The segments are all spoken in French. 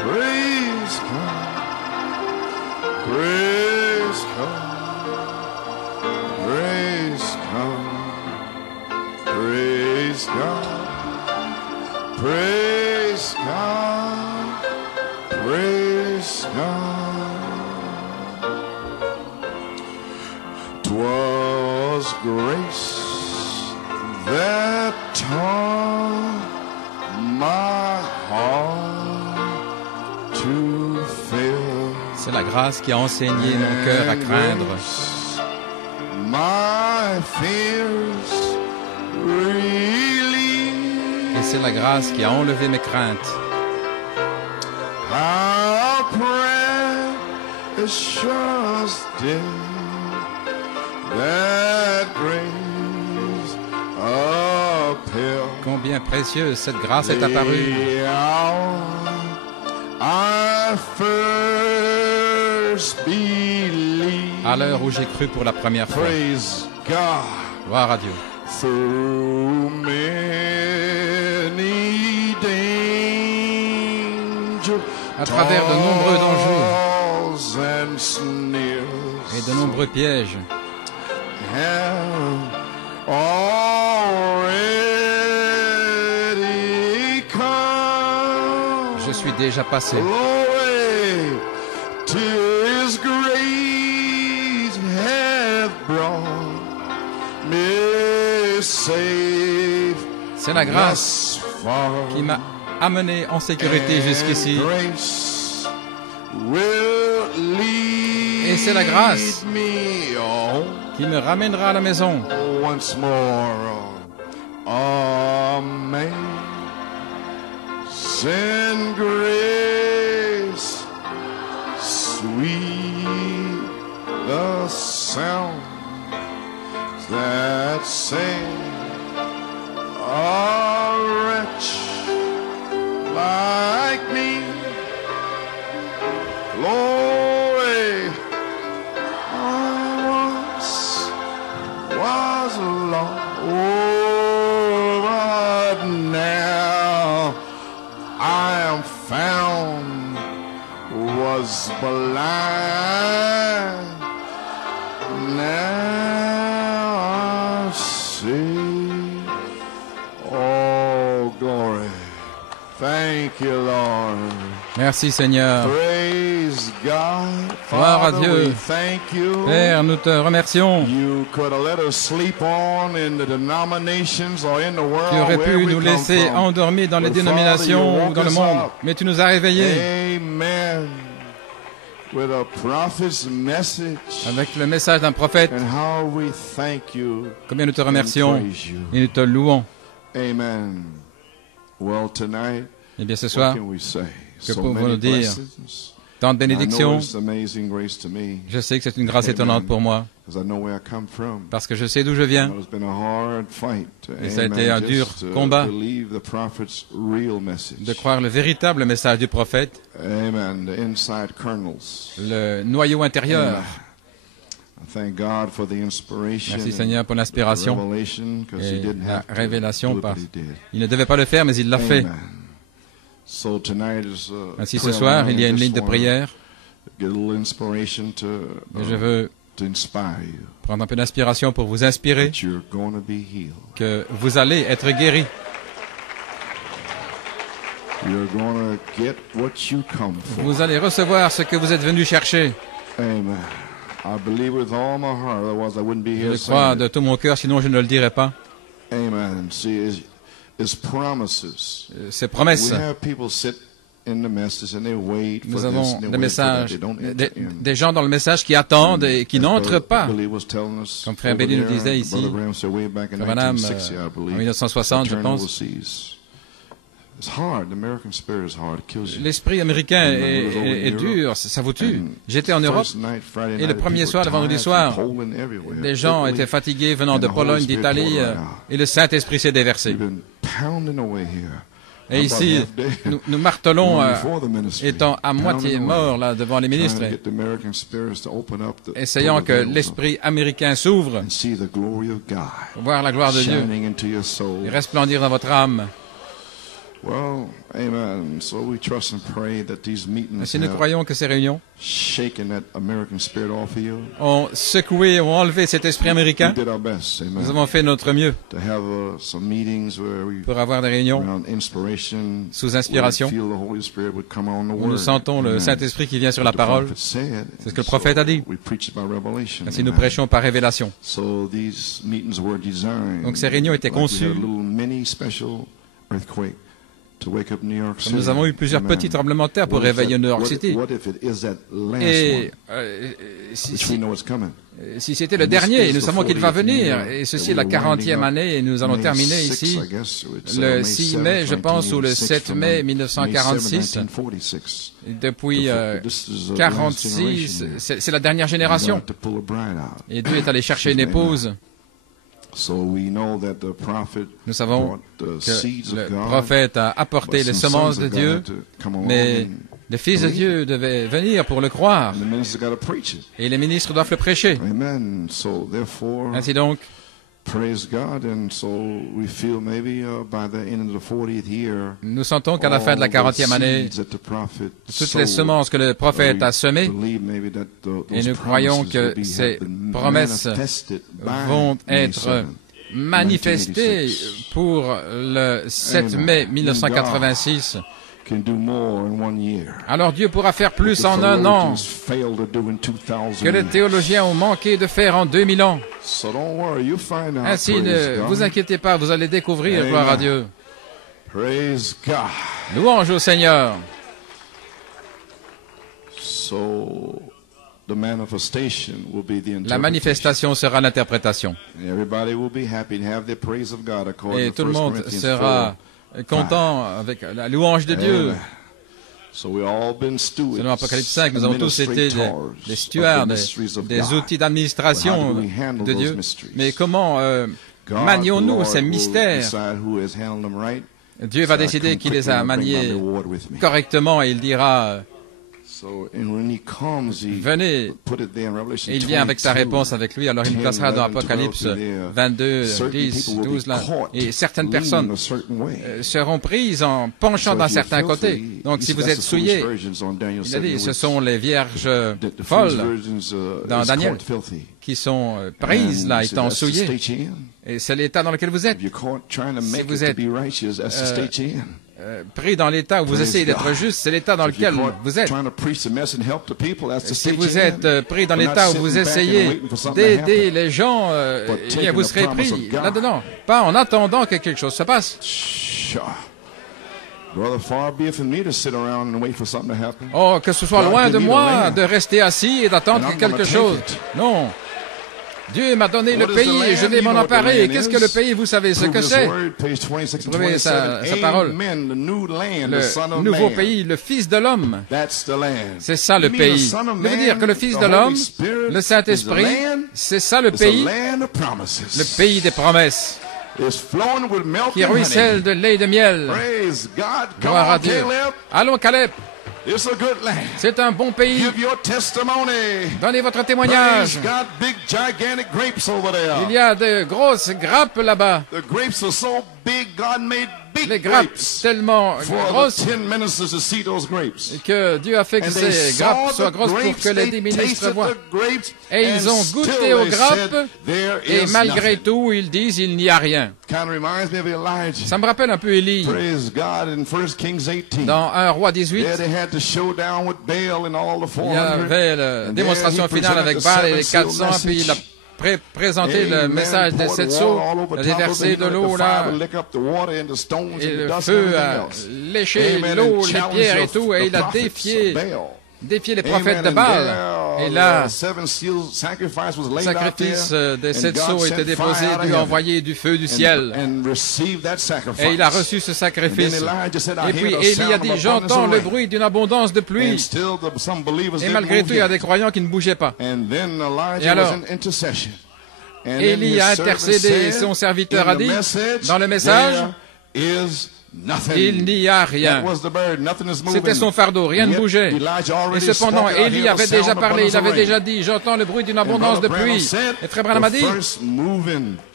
praise God, praise God, praise God, praise God, praise God, praise God. 'Twas grace that taught my heart to fear. C'est la grâce qui a enseigné mon cœur à craindre. My fears relieved. Et c'est la grâce qui a enlevé mes craintes. How precious did that grace appear. Combien précieuse cette grâce est apparue. The hour I first believed. À l'heure où j'ai cru pour la première fois. Praise God. Gloire à Dieu. Through many dangers, À travers de nombreux dangers toils and snares, et de nombreux pièges, have already come. je suis déjà passé. Glory to His grace hath brought me safe. C'est la grâce thus far. qui m'a amené en sécurité jusqu'ici. Grace will lead Et c'est la grâce me home qui me ramènera à la maison. once more. Amazing grace, sweet the sound that saved a wretch like me. Glory, I was lost, oh, but now I am found, was blind, now I see. Oh, glory. Thank you, Lord. Merci Seigneur. Praise God. Gloire à Father, Dieu. we thank you. Père, nous te remercions. You could have let us sleep on in the denominations or in the world. Tu aurais where pu we nous come laisser from. endormis dans les But dénominations Father, you ou dans le woke monde, us up. mais tu nous as réveillés Amen. With a prophet's message. avec le message d'un prophète. And how we thank you. Combien nous te and remercions praise you. et nous te louons. Amen. Well, tonight, Eh bien ce what soir, can we say? que So pouvons-nous many dire? blessings. Tant de I know bénédictions. it's amazing grace to me. Je sais que c'est une grâce étonnante pour moi, Because I know where I come from. parce que je sais d'où je viens. It's been a hard fight. Et ça a Amen. été un dur Just to combat believe the prophet's real message. de croire le véritable message du prophète, Amen. The inside kernels. le noyau intérieur. Amen. I thank God for the inspiration. Merci Seigneur pour and l'inspiration revelation, 'cause he et didn't la have to révélation. do it, Par... but he did. Il ne devait pas le faire, mais il l'a fait. Amen. So tonight is a Ainsi ce prayer soir, line. il y a une Just ligne de wanna prière Get a little inspiration to, et je veux to inspire you. prendre un peu d'inspiration pour vous inspirer That you're going to be healed. que vous allez être guéris. You're going to get what you come for. Vous allez recevoir ce que vous êtes venu chercher. Amen. I believe with all my heart, otherwise I wouldn't be Je here le crois saying de it. tout mon cœur, sinon je ne le dirais pas. Amen. See, it's promises. Ces promesses. We have people sit in the message and they wait for Nous this avons and they des wait for that. messages, They don't enter des, in. des gens dans le message qui attendent et qui As n'entrent Brother pas. Billy was telling us Comme Frère over Billy nous there, disait and ici, Brother Graham said way back in Frère Branham, 1960, I en believe, 1960, je turn pense. overseas. It's hard. The American spirit is hard. It kills you. L'esprit américain est dur, ça vous tue. J'étais en Europe et le premier soir, le vendredi soir, les gens étaient fatigués venant de Pologne, d'Italie, et le Saint-Esprit s'est déversé. Et ici, nous martelons, étant à moitié morts là, devant les ministres, essayant que l'esprit américain s'ouvre pour voir la gloire de Dieu et resplendir dans votre âme. Well, amen. So we trust and pray that these meetings Ainsi, nous croyons que ces réunions shaken that American spirit off of you. ont secoué, ont enlevé cet esprit américain. We did our best, amen. Nous avons fait notre mieux To have some meetings where we pour avoir des réunions around inspiration, sous inspiration, where we feel the Holy Spirit would come on the où nous word. sentons le Amen. Saint-Esprit qui vient sur la The parole. prophet said, C'est ce que le prophète a dit. we preach by revelation. Ainsi, nous Amen. prêchons par révélation. So these meetings were designed. Donc, ces réunions étaient like we conçues. had a little mini special earthquake to wake up New York City. Nous avons eu plusieurs Amen. petits tremblements de terre pour What if réveiller that- New York what- City. What if it is that last Et one, si, which we know is coming? si c'était le dernier, et nous savons qu'il va venir, et ceci est la 40e année, et nous allons May terminer 6, ici I guess, it's, le May 6 7th, mai, je pense, ou le 7 1986, mai from May 1946. 7th, 1946. Depuis This is the last 46, generation. c'est la dernière génération. God to pull a bride out. Et Dieu est allé chercher une épouse. So we know that the prophet Nous savons brought the que seeds le of God, prophète a apporté but les some semences sons de of God Dieu, had to come along mais and les fils de Dieu devaient venir pour le croire, the ministers got to preach it. et les ministres doivent le prêcher. Amen. So therefore, Ainsi donc, praise God, and so we feel maybe by the end of the 40th year, nous sentons qu'à la fin de la all the 40e année, seeds that the prophet toutes les sowed, semences que le prophète we a semées believe maybe that et those nous croyons promises que will be- ces have been promesses manifested by vont May être 7th. manifestées pour le 7 mai 1986. Can do more in 1 year. Alors Dieu pourra faire plus en un an que les théologiens ont manqué de faire en 2000 ans. So don't worry, you find out. Ainsi, Praise ne God. vous inquiétez pas, vous allez découvrir, Amen. gloire à Dieu. Praise God. Louange au Seigneur. So the manifestation will be the La interpretation. manifestation sera l'interprétation. Everybody will be happy to have the praise of God according Et to tout le 1 monde Corinthians sera 4. content avec la louange de Dieu. Amen. So we all been stewards, Selon Apocalypse 5, nous avons tous été des stewards, des outils d'administration de Dieu. Mais comment manions-nous ces mystères? Dieu va décider qui les a maniés correctement et il dira, venez, et il vient avec sa réponse avec lui, alors il nous placera dans Apocalypse 22, 10, 12, là, et certaines personnes seront prises en penchant d'un certain côté. Donc si vous êtes souillés, il a dit, ce sont les vierges folles dans Daniel qui sont prises là, étant souillées. Et c'est l'état dans lequel vous êtes. Si vous êtes pris dans l'état où vous essayez d'être juste, c'est l'état dans lequel vous êtes. Si vous êtes pris dans l'état où vous essayez d'aider les gens, eh bien vous serez pris là-dedans. Pas en attendant que quelque chose se passe. Oh, que ce soit loin de moi de rester assis et d'attendre que quelque chose. Non. Dieu m'a donné le pays et je vais m'en emparer. Qu'est-ce que le pays? Vous savez ce que c'est. Trouvez sa parole. Le nouveau pays, le Fils de l'homme. C'est ça le pays. Ça veut dire que le Fils de l'homme, le Saint-Esprit, c'est ça le pays des promesses, qui ruisselle de lait et de miel. Gloire à Dieu. Allons, Caleb. C'est un bon pays. Donnez votre témoignage. Il y a de grosses grappes là-bas. Les grappes tellement grosses que Dieu a fait que ces grappes soient grosses pour que les 10 ministres voient. Et ils ont goûté aux grappes et malgré tout, ils disent il n'y a rien. Ça me rappelle un peu Élie. Dans 1 Roi 18, il y avait la démonstration finale avec Baal et les 400, puis il a présenté le message des 7 sceaux, a déversé de l'eau là, et le feu a léché l'eau, les pierres et tout, et il a défié les prophètes de Baal. Et là, le sacrifice des 7 sceaux était déposé, Dieu a envoyé du feu du ciel. Et il a reçu ce sacrifice. Et puis Élie a dit, j'entends le bruit d'une abondance de pluie. Et malgré tout, il y a des croyants qui ne bougeaient pas. Et alors, Élie a intercédé, son serviteur a dit, dans le message, il n'y a rien. C'était son fardeau, rien ne bougeait. Et cependant, Élie avait déjà parlé, il avait déjà dit, j'entends le bruit d'une abondance de pluie. Et Frère Branham a dit,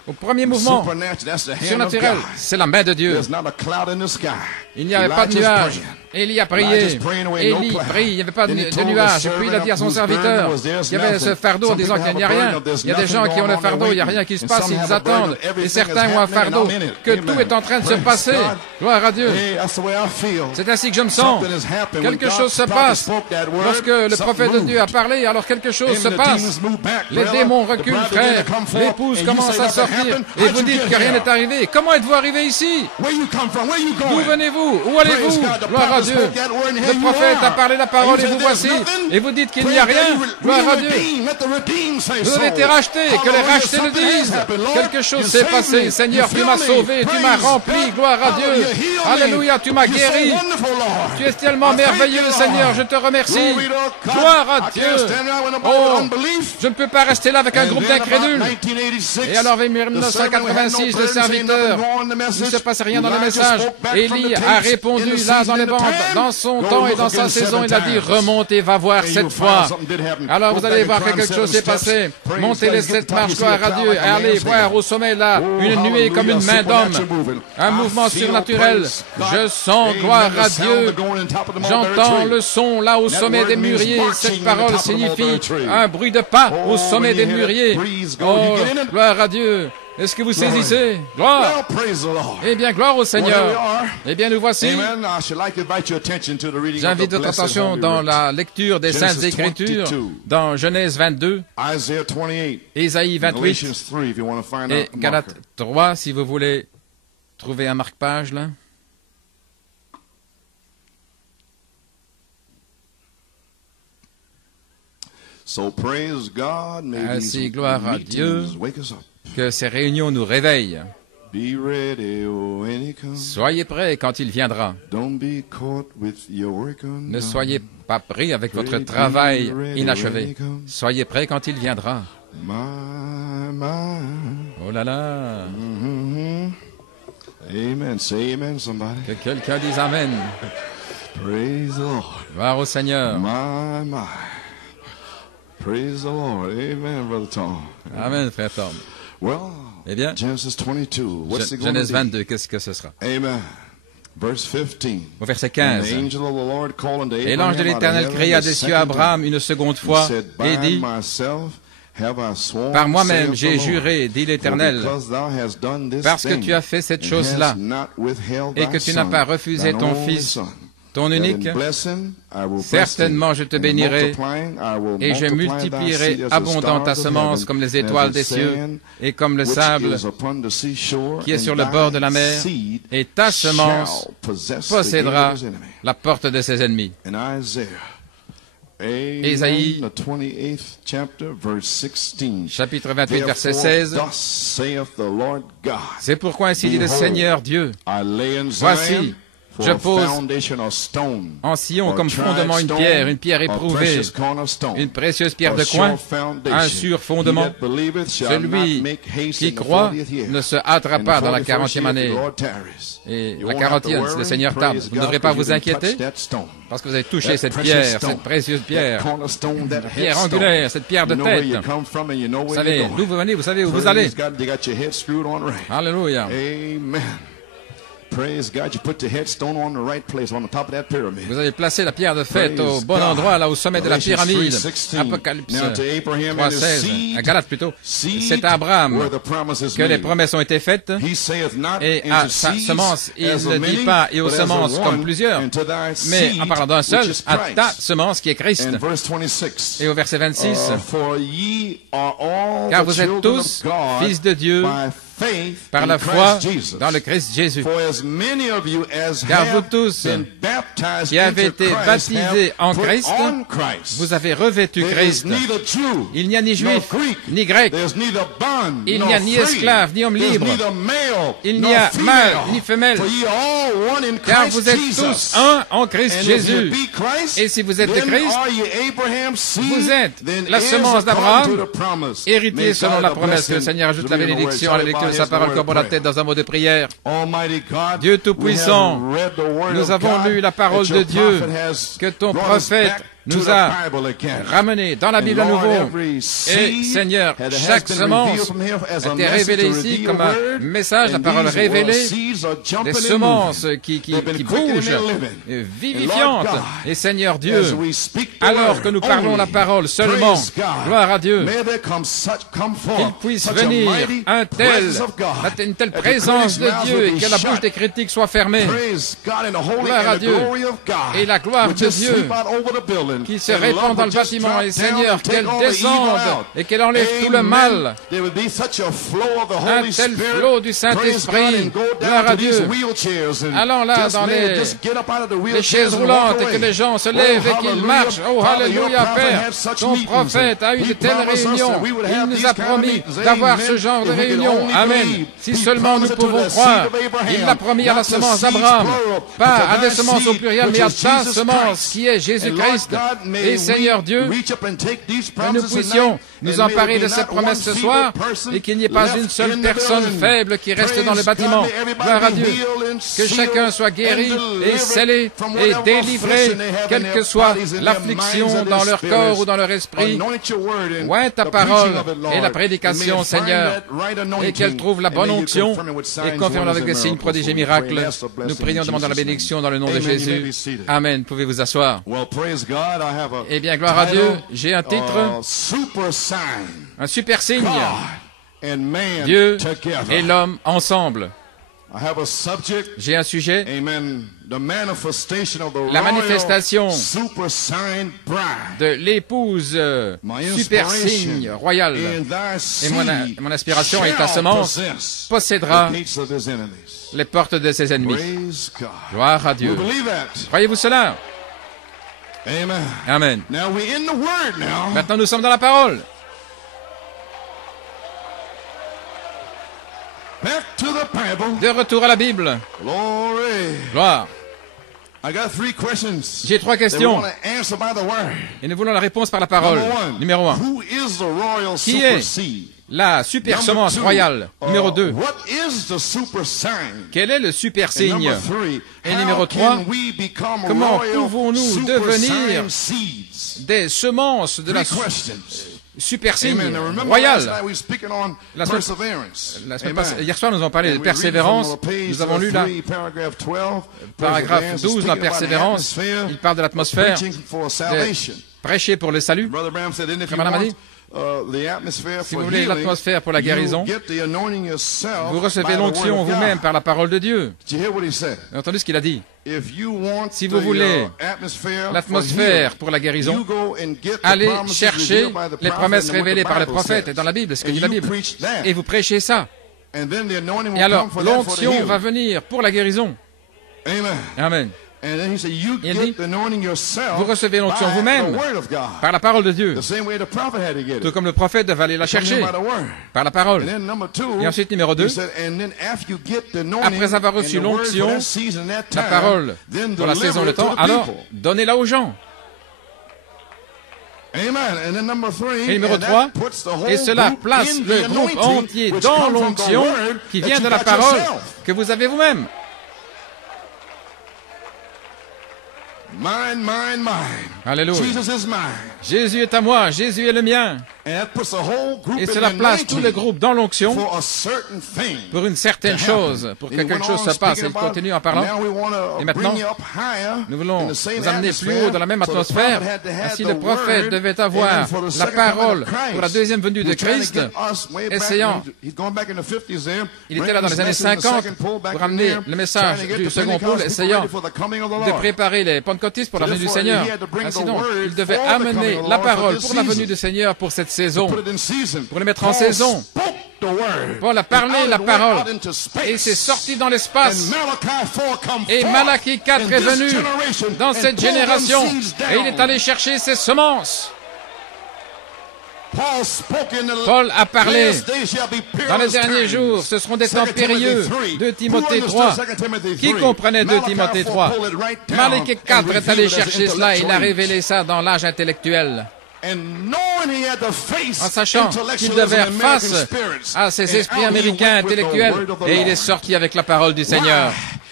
au premier mouvement surnaturel. C'est la main de Dieu. Il n'y avait pas de nuage. Élie a prié. Élie prie. Il n'y avait pas de nuage. Et puis il a dit à son serviteur qu'il y avait ce fardeau en disant qu'il n'y a rien. Il y a des gens qui ont le fardeau, il n'y a rien qui se passe, ils attendent. Et certains ont un fardeau, que tout est en train de se passer. Gloire à Dieu. C'est ainsi que je me sens. Quelque chose se passe. Lorsque le prophète de Dieu a parlé, alors quelque chose se passe. Les démons reculent, frère. L'épouse commence à sortir. Et vous dites que rien n'est arrivé. Comment êtes-vous arrivé ici? D'où venez-vous? Où allez-vous? Gloire à Dieu. Le prophète a parlé la parole et vous voici. Et vous dites qu'il n'y a rien. Gloire à Dieu. Vous avez été rachetés. Que les rachetés le disent. Quelque chose s'est passé. Seigneur, tu m'as sauvé. Tu m'as rempli. Gloire à Dieu. Alléluia. Tu m'as guéri. Tu es tellement merveilleux, Seigneur. Je te remercie. Gloire à Dieu. Oh, je ne peux pas rester là avec un groupe d'incrédules. Et alors, en 1986, le serviteur, il ne se passe rien dans le message. Élie a répondu là dans les bandes, dans son temps et dans sa saison. Il a dit, remonte et va voir 7 fois. Alors vous allez voir que quelque chose s'est passé. Montez les 7 marches, gloire à Dieu. Et allez voir au sommet là, une nuée comme une main d'homme. Un mouvement surnaturel. Je sens, gloire à Dieu. J'entends le son là au sommet des mûriers. Cette parole signifie un bruit de pas au sommet des muriers. Oh, gloire à Dieu. Est-ce que vous saisissez? Gloire! Eh bien, gloire au Seigneur. Eh bien, nous voici. J'invite votre attention dans la lecture des Saintes Écritures, dans Genèse 22, Ésaïe 28 et Galates 3, si vous voulez trouver un marque-page là. Ainsi, gloire à Dieu, que ces réunions nous réveillent. Soyez prêts quand il viendra. Ne soyez pas pris avec votre travail inachevé. Soyez prêts quand il viendra. Oh là là. Amen. Say amen, somebody. Que quelqu'un dise Amen. Praise the Lord. Gloire au Seigneur. My. Praise the Lord. Amen, Brother Tom. Amen, frère Tom. Well, eh bien, Genesis 22. What's it Genèse 22, qu'est-ce que ce sera? Amen. Verse 15. Au verset 15. Et l'ange de l'Éternel cria des cieux à Abraham une seconde fois et dit, par moi-même j'ai juré, dit l'Éternel, parce que tu as fait cette chose-là et que tu n'as pas refusé ton fils, ton unique, certainement je te bénirai et je multiplierai abondant ta semence comme les étoiles des cieux et comme le sable qui est sur le bord de la mer, et ta semence possédera la porte de ses ennemis. Ésaïe, chapitre 28, verset 16. C'est pourquoi ainsi dit le Seigneur Dieu, voici, je pose en Sion comme fondement une pierre éprouvée, une précieuse pierre de coin, un sûr fondement. Celui qui croit ne se hâtera pas dans la 40e année. Et la 40e, le Seigneur tarde. Vous ne devrez pas vous inquiéter parce que vous avez touché cette pierre, cette précieuse pierre, pierre angulaire, cette pierre de tête. Vous savez d'où vous venez, vous savez où vous allez. Alléluia. Praise God, you put the headstone on the right place, on the top of that pyramid. Vous avez placé la pierre de fête au bon endroit, là, au sommet de la pyramide. Apocalypse 3.16, à Galates plutôt. C'est à Abraham que les promesses ont été faites, et à sa semence, il ne dit pas, et aux semences comme plusieurs, mais en parlant d'un seul, à ta semence qui est Christ. Et au verset 26, car vous êtes tous fils de Dieu, par la foi dans le Christ Jésus. Car vous tous qui avez été baptisés en Christ, vous avez revêtu Christ. Il n'y a ni juif, ni grec. Il n'y a ni esclave, ni homme libre. Il n'y a mâle, ni femelle. Car vous êtes tous un en Christ Jésus. Et si vous êtes de Christ, vous êtes la semence d'Abraham, héritier selon la promesse. Que le Seigneur ajoute la bénédiction à la lecture de sa parole comme on la tête dans un mot de prière. Dieu Tout-Puissant, nous avons lu la parole de Dieu que ton prophète nous a ramenés dans la Bible à nouveau. Et Seigneur, chaque semence a été révélée ici comme un message, la parole révélée, des semences qui bougent, vivifiantes. Et Seigneur Dieu, alors que nous parlons la parole seulement, gloire à Dieu, qu'il puisse venir une telle présence de Dieu et que la bouche des critiques soit fermée. Gloire à Dieu. Et la gloire de Dieu qui se répand dans le bâtiment. Et Seigneur, qu'elle descende et qu'elle enlève tout le mal. Un tel flot du Saint-Esprit. Gloire à Dieu. Allons là dans les chaises roulantes et que les gens se lèvent et qu'ils marchent. Oh, alléluia, Père. Ton prophète a eu de telles réunions. Il nous a promis d'avoir ce genre de réunion. Amen. Si seulement nous pouvons croire. Il l'a promis à la semence d'Abraham. Pas à des semences au pluriel, mais à ta semence qui est Jésus-Christ. Et Seigneur Dieu, que nous puissions nous emparer de cette promesse ce soir et qu'il n'y ait pas une seule personne faible qui reste dans le bâtiment. Gloire à Dieu. Que chacun soit guéri et scellé et délivré, quelle que soit l'affliction dans leur corps ou dans leur esprit. Oint ta parole et la prédication, Seigneur, et qu'elle trouve la bonne onction et confirme avec des signes, prodiges et miracles. Nous prions, demandons la bénédiction dans le nom de Jésus. Amen. Pouvez vous asseoir. Eh bien, gloire à Dieu, j'ai un titre, un super signe. Dieu et l'homme ensemble. J'ai un sujet, la manifestation de l'épouse super signe royale. Et mon aspiration est ta semence possédera les portes de ses ennemis. Gloire à Dieu. Croyez-vous cela? Amen. Maintenant, nous sommes dans la parole. De retour à la Bible. Gloire. J'ai 3 questions. Et nous voulons la réponse par la parole. Numéro 1. Qui est la super semence royale? Numéro 2. Quel est le super signe? Et numéro 3. Comment pouvons-nous devenir des semences de la super signe royal. Hier soir, nous avons parlé de persévérance. Nous avons lu là, paragraphe 12, la persévérance. Il parle de l'atmosphère, de prêcher pour le salut. Comme Madame a dit, si vous voulez l'atmosphère pour la guérison, vous recevez l'onction vous-même par la parole de Dieu. Vous avez entendu ce qu'il a dit? Si vous voulez l'atmosphère pour la guérison, allez chercher les promesses révélées par les prophètes et dans la Bible, ce que dit la Bible, et vous prêchez ça. Et alors, l'onction va venir pour la guérison. Amen. Il dit, vous recevez l'onction vous-même par la parole de Dieu, tout comme le prophète devait aller la chercher par la parole. Et ensuite, numéro 2, après avoir reçu l'onction, la parole pour la saison, le temps, alors donnez-la aux gens. Et numéro 3, et cela place le groupe entier dans l'onction qui vient de la parole que vous avez vous-même. Alléluia. Jésus est à moi, Jésus est le mien. Et cela place tout le groupe dans l'onction pour une certaine chose, pour que quelque chose se passe. Et il continue en parlant. Et maintenant, nous voulons nous amener plus haut dans la même atmosphère. Ainsi, le prophète devait avoir la parole pour la deuxième venue de Christ, essayant, il était là dans les années 50 pour amener le message du second pôle, essayant de préparer les pentecôtistes pour la venue du Seigneur. Ainsi donc, il devait amener la parole pour la venue du Seigneur pour cette saison, pour les mettre en saison. Paul a parlé la parole et c'est sorti dans l'espace. Et Malachie 4 est venu dans cette génération et il est allé chercher ses semences. Paul a parlé, dans les derniers jours, ce seront des temps périlleux. 2 Timothée 3. Qui comprenait 2 Timothée 3? Malachie 4 est allé chercher cela et il a révélé ça dans l'âge intellectuel. En sachant qu'il devait faire face à ces esprits américains intellectuels, et il est sorti avec la parole du Seigneur.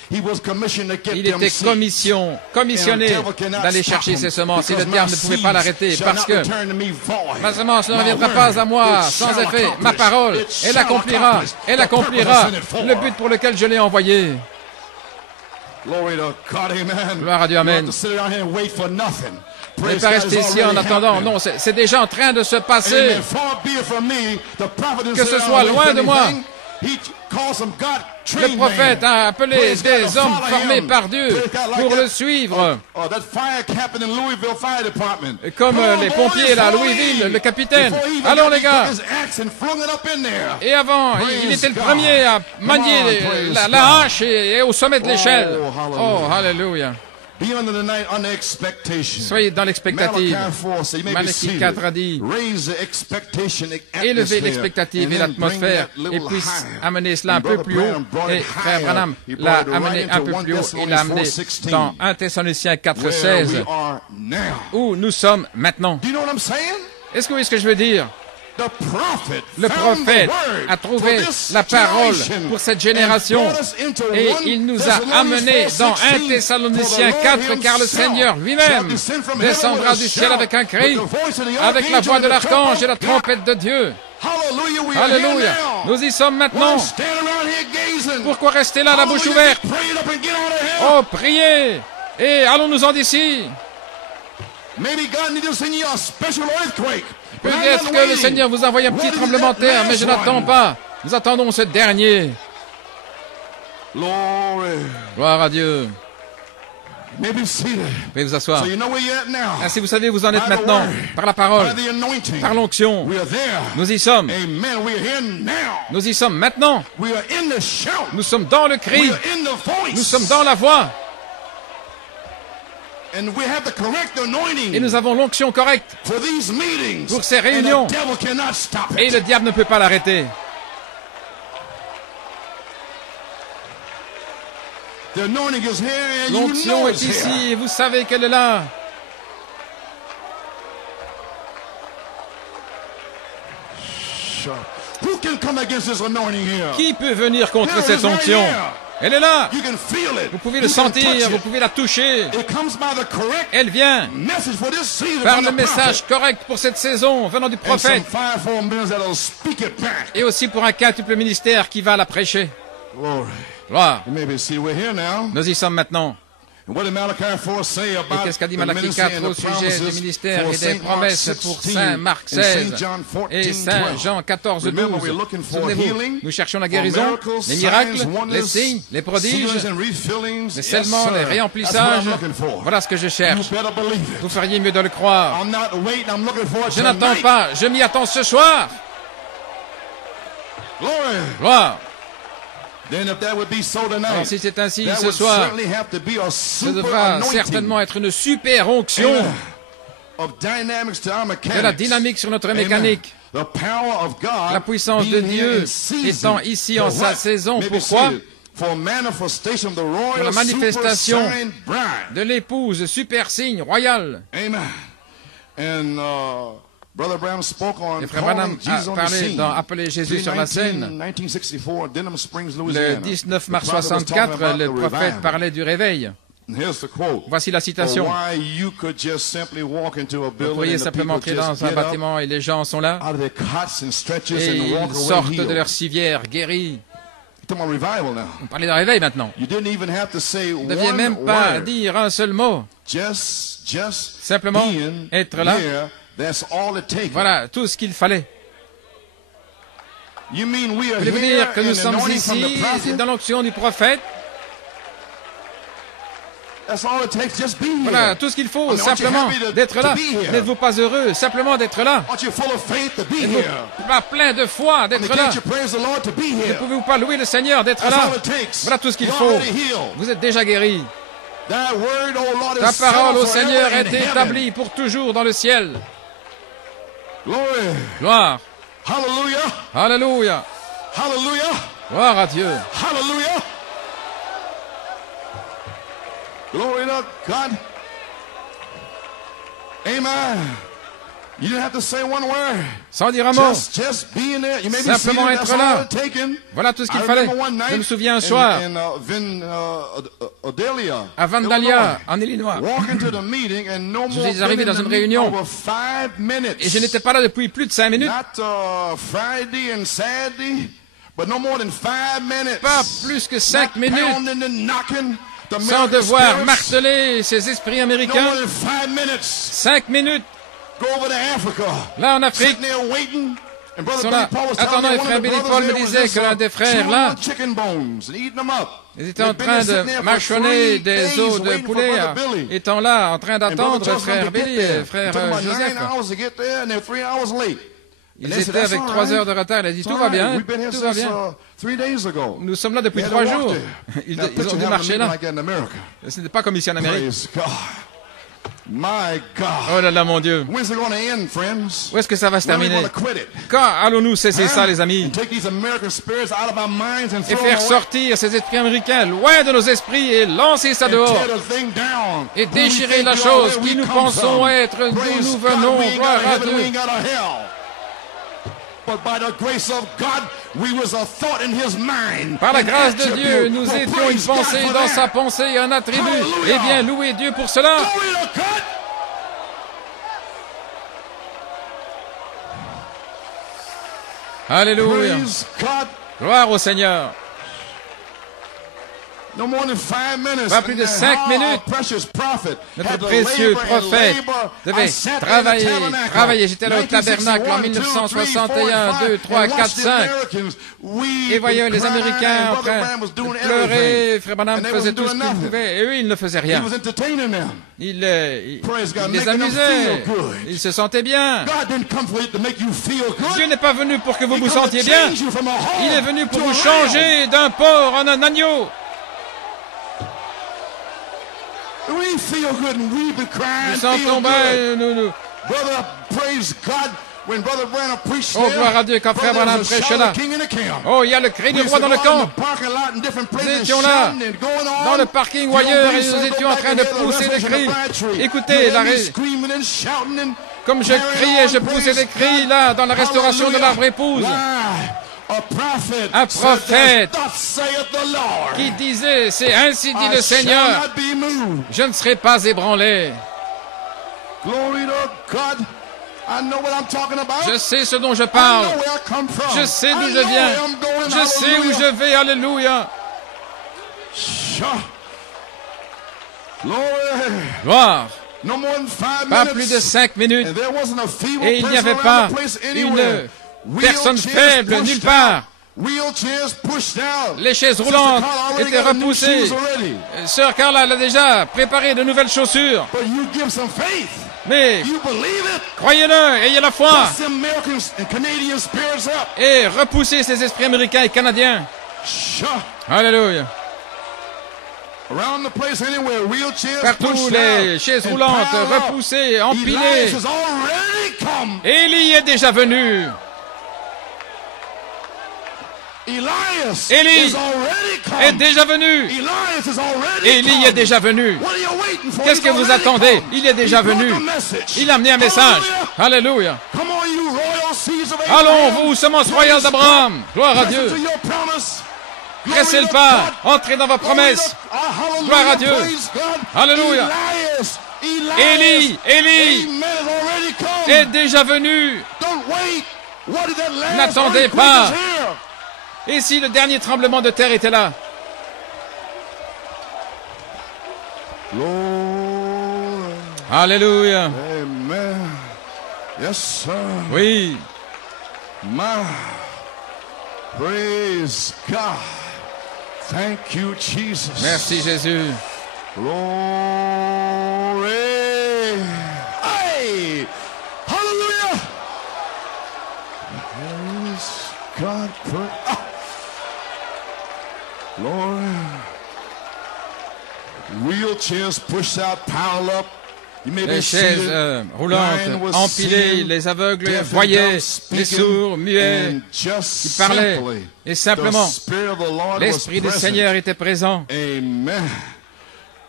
Il était commissionné d'aller chercher ses semences et le diable ne pouvait pas l'arrêter parce que ma semence ne reviendra pas à moi sans effet. Ma parole, elle accomplira le but pour lequel je l'ai envoyé. Gloire à Dieu, amen. Vous n'allez pas rester ici en attendant. Non, c'est déjà en train de se passer. Que ce soit loin de moi. Le prophète a appelé des hommes formés par Dieu pour le suivre. Comme les pompiers là, à Louisville, le capitaine. Allons les gars. Et avant, il était le premier à manier la hache et au sommet de l'échelle. Oh, alléluia. Soyez dans l'expectative. Malachie 4 a dit élevez l'expectative et l'atmosphère et puisse amener cela un peu plus haut. Et frère Branham l'a amené un peu plus haut. Il l'a amené dans 1 Thessaloniciens 4:16 où nous sommes maintenant. Est-ce que vous voyez ce que je veux dire? Le prophète a trouvé la parole pour cette génération et il nous a amenés dans 1 Thessaloniciens 4 car le Seigneur lui-même descendra du ciel avec un cri, avec la voix de l'archange et la trompette de Dieu. Alléluia. Nous y sommes maintenant. Pourquoi rester là la bouche ouverte? Oh, priez et allons-nous-en d'ici. Peut-être que le Seigneur vous a envoyé un petit tremblement de terre, mais je n'attends pas. Nous attendons ce dernier. Gloire à Dieu. Vous pouvez vous asseoir. Ainsi, vous savez, vous en êtes maintenant. Par la parole, par l'onction. Nous y sommes. Nous y sommes maintenant. Nous sommes dans le cri. Nous sommes dans la voix. Et nous avons l'onction correcte pour ces réunions. Et le diable ne peut pas l'arrêter. L'onction est ici et vous savez qu'elle est là. Qui peut venir contre cette onction? Elle est là. Vous pouvez le sentir, vous pouvez la toucher. Elle vient par le message correct pour cette saison venant du prophète. Et aussi pour un quintuple ministère qui va la prêcher. Gloire. Nous y sommes maintenant. Et qu'est-ce qu'a dit Malachie 4 au sujet du ministère et des promesses pour Saint Marc 16 et Saint Jean 14, 12? Souvenez-vous, nous cherchons la guérison, les miracles, les signes, les prodiges, les scellements, les réemplissages. Voilà ce que je cherche. Vous feriez mieux de le croire. Je n'attends pas, je m'y attends ce soir. Gloire. Alors, si c'est ainsi ce soir, ce devra certainement être une super onction de la dynamique sur notre mécanique. La puissance de Dieu étant ici en sa saison. Pourquoi? Pour la manifestation de l'épouse super signe royal. Et frère Branham a parlé dans Appeler Jésus sur la scène. Le 19 mars 64, le prophète parlait du réveil. Voici la citation. Vous pourriez simplement entrer dans un bâtiment et les gens sont là. Et ils sortent de leur civière guéris. On parlait d'un réveil maintenant. Vous ne deviez même pas dire un seul mot. Simplement être là. Voilà tout ce qu'il fallait. Voulez-vous dire que nous sommes ici dans l'onction du prophète? Voilà tout ce qu'il faut, simplement d'être là. N'êtes-vous pas heureux simplement d'être là? N'êtes-vous pas plein de foi d'être là? Ne pouvez-vous pas louer le Seigneur d'être là? Voilà tout ce qu'il faut. Vous êtes déjà guéri. Ta parole au Seigneur est établie pour toujours dans le ciel. Gloire. Alléluia. Gloire à Dieu. Glory to God. Amen. You didn't have to say one word. Sans dire un mot. Just being there. You may be Simplement seated, être that's là. all it taken. Voilà tout ce qu'il fallait. Je me souviens un soir, à Vandalia, en Illinois, je suis arrivé dans une réunion et je n'étais pas là depuis plus de 5 minutes. Pas plus que 5 minutes, sans devoir marteler ces esprits américains. 5 minutes. Là en Afrique, ils sont là, attendant, et frère Billy Paul me disait que l'un des frères là, ils étaient en train de mâchonner des os de poulet, étant là, en train d'attendre frère Billy et frère Joseph. Ils étaient avec 3 heures de retard, il a dit tout va bien, tout va bien. Nous sommes là depuis 3 jours. Ils ont dû marcher là. Ce n'était pas comme ici en Amérique. Oh là là, mon Dieu. Où est-ce que ça va se terminer? Quand allons-nous cesser ça, les amis? Et faire sortir ces esprits américains loin de nos esprits et lancer ça dehors. Et déchirer la chose qui nous pensons être, d'où nous venons, gloire à Dieu. Par la grâce de Dieu, nous étions une pensée dans sa pensée, un attribut. Eh bien, louez Dieu pour cela. Alléluia. Gloire au Seigneur. Pas plus de 5 minutes. Notre précieux prophète devait travailler. J'étais là au tabernacle en 1961, 2, 3, 4, 5. Et voyons les Américains en train de pleurer. Frère Branham faisait tout ce qu'il pouvait. Et eux, ils ne faisaient rien. Il les amusait. Ils se sentaient bien. Dieu n'est pas venu pour que vous vous sentiez bien. Il est venu pour vous changer d'un porc en un agneau. Nous sentons bien, Oh, gloire à Dieu, quand frère Branham prêchait là. Oh, il y a le cri du roi dans le camp. Nous étions là, dans le parking ou ailleurs, et nous étions en train de pousser des cris. Écoutez, comme je criais, je poussais des cris là, dans la restauration de l'arbre épouse. Un prophète qui disait, c'est ainsi dit le Seigneur, je ne serai pas ébranlé. Je sais ce dont je parle. Je sais d'où je viens. Je sais où je vais. Alléluia. Gloire. Pas plus de 5 minutes. Et il n'y avait pas une personne faible nulle part. Les chaises roulantes étaient repoussées. Sœur Carla a déjà préparé de nouvelles chaussures. Mais croyez-le, ayez la foi. Et repoussez ces esprits américains et canadiens. Alléluia. Partout, les chaises roulantes repoussées, empilées. Élie est déjà venu. Élie est déjà venu. Élie est déjà venu. Qu'est-ce que vous attendez? Il est déjà venu. Il a amené un message. Alléluia. Allons, vous, semence royale d'Abraham. Gloire à Dieu. Pressez le pas. Entrez dans vos promesses. Gloire à Dieu. Alléluia. Élie est déjà venu. N'attendez pas. Et si le dernier tremblement de terre était là? Alléluia. Amen. Yes, sir. Oui. Praise God. Thank you, Jesus. Merci Jésus. Glory. Hey. Hallelujah. Praise God. Lord, wheelchairs pushed out, piled up. Les chaises roulantes, empilées, les aveugles voyaient, les sourds, muets, qui parlaient. Et simplement, l'Esprit du Seigneur était présent. Amen.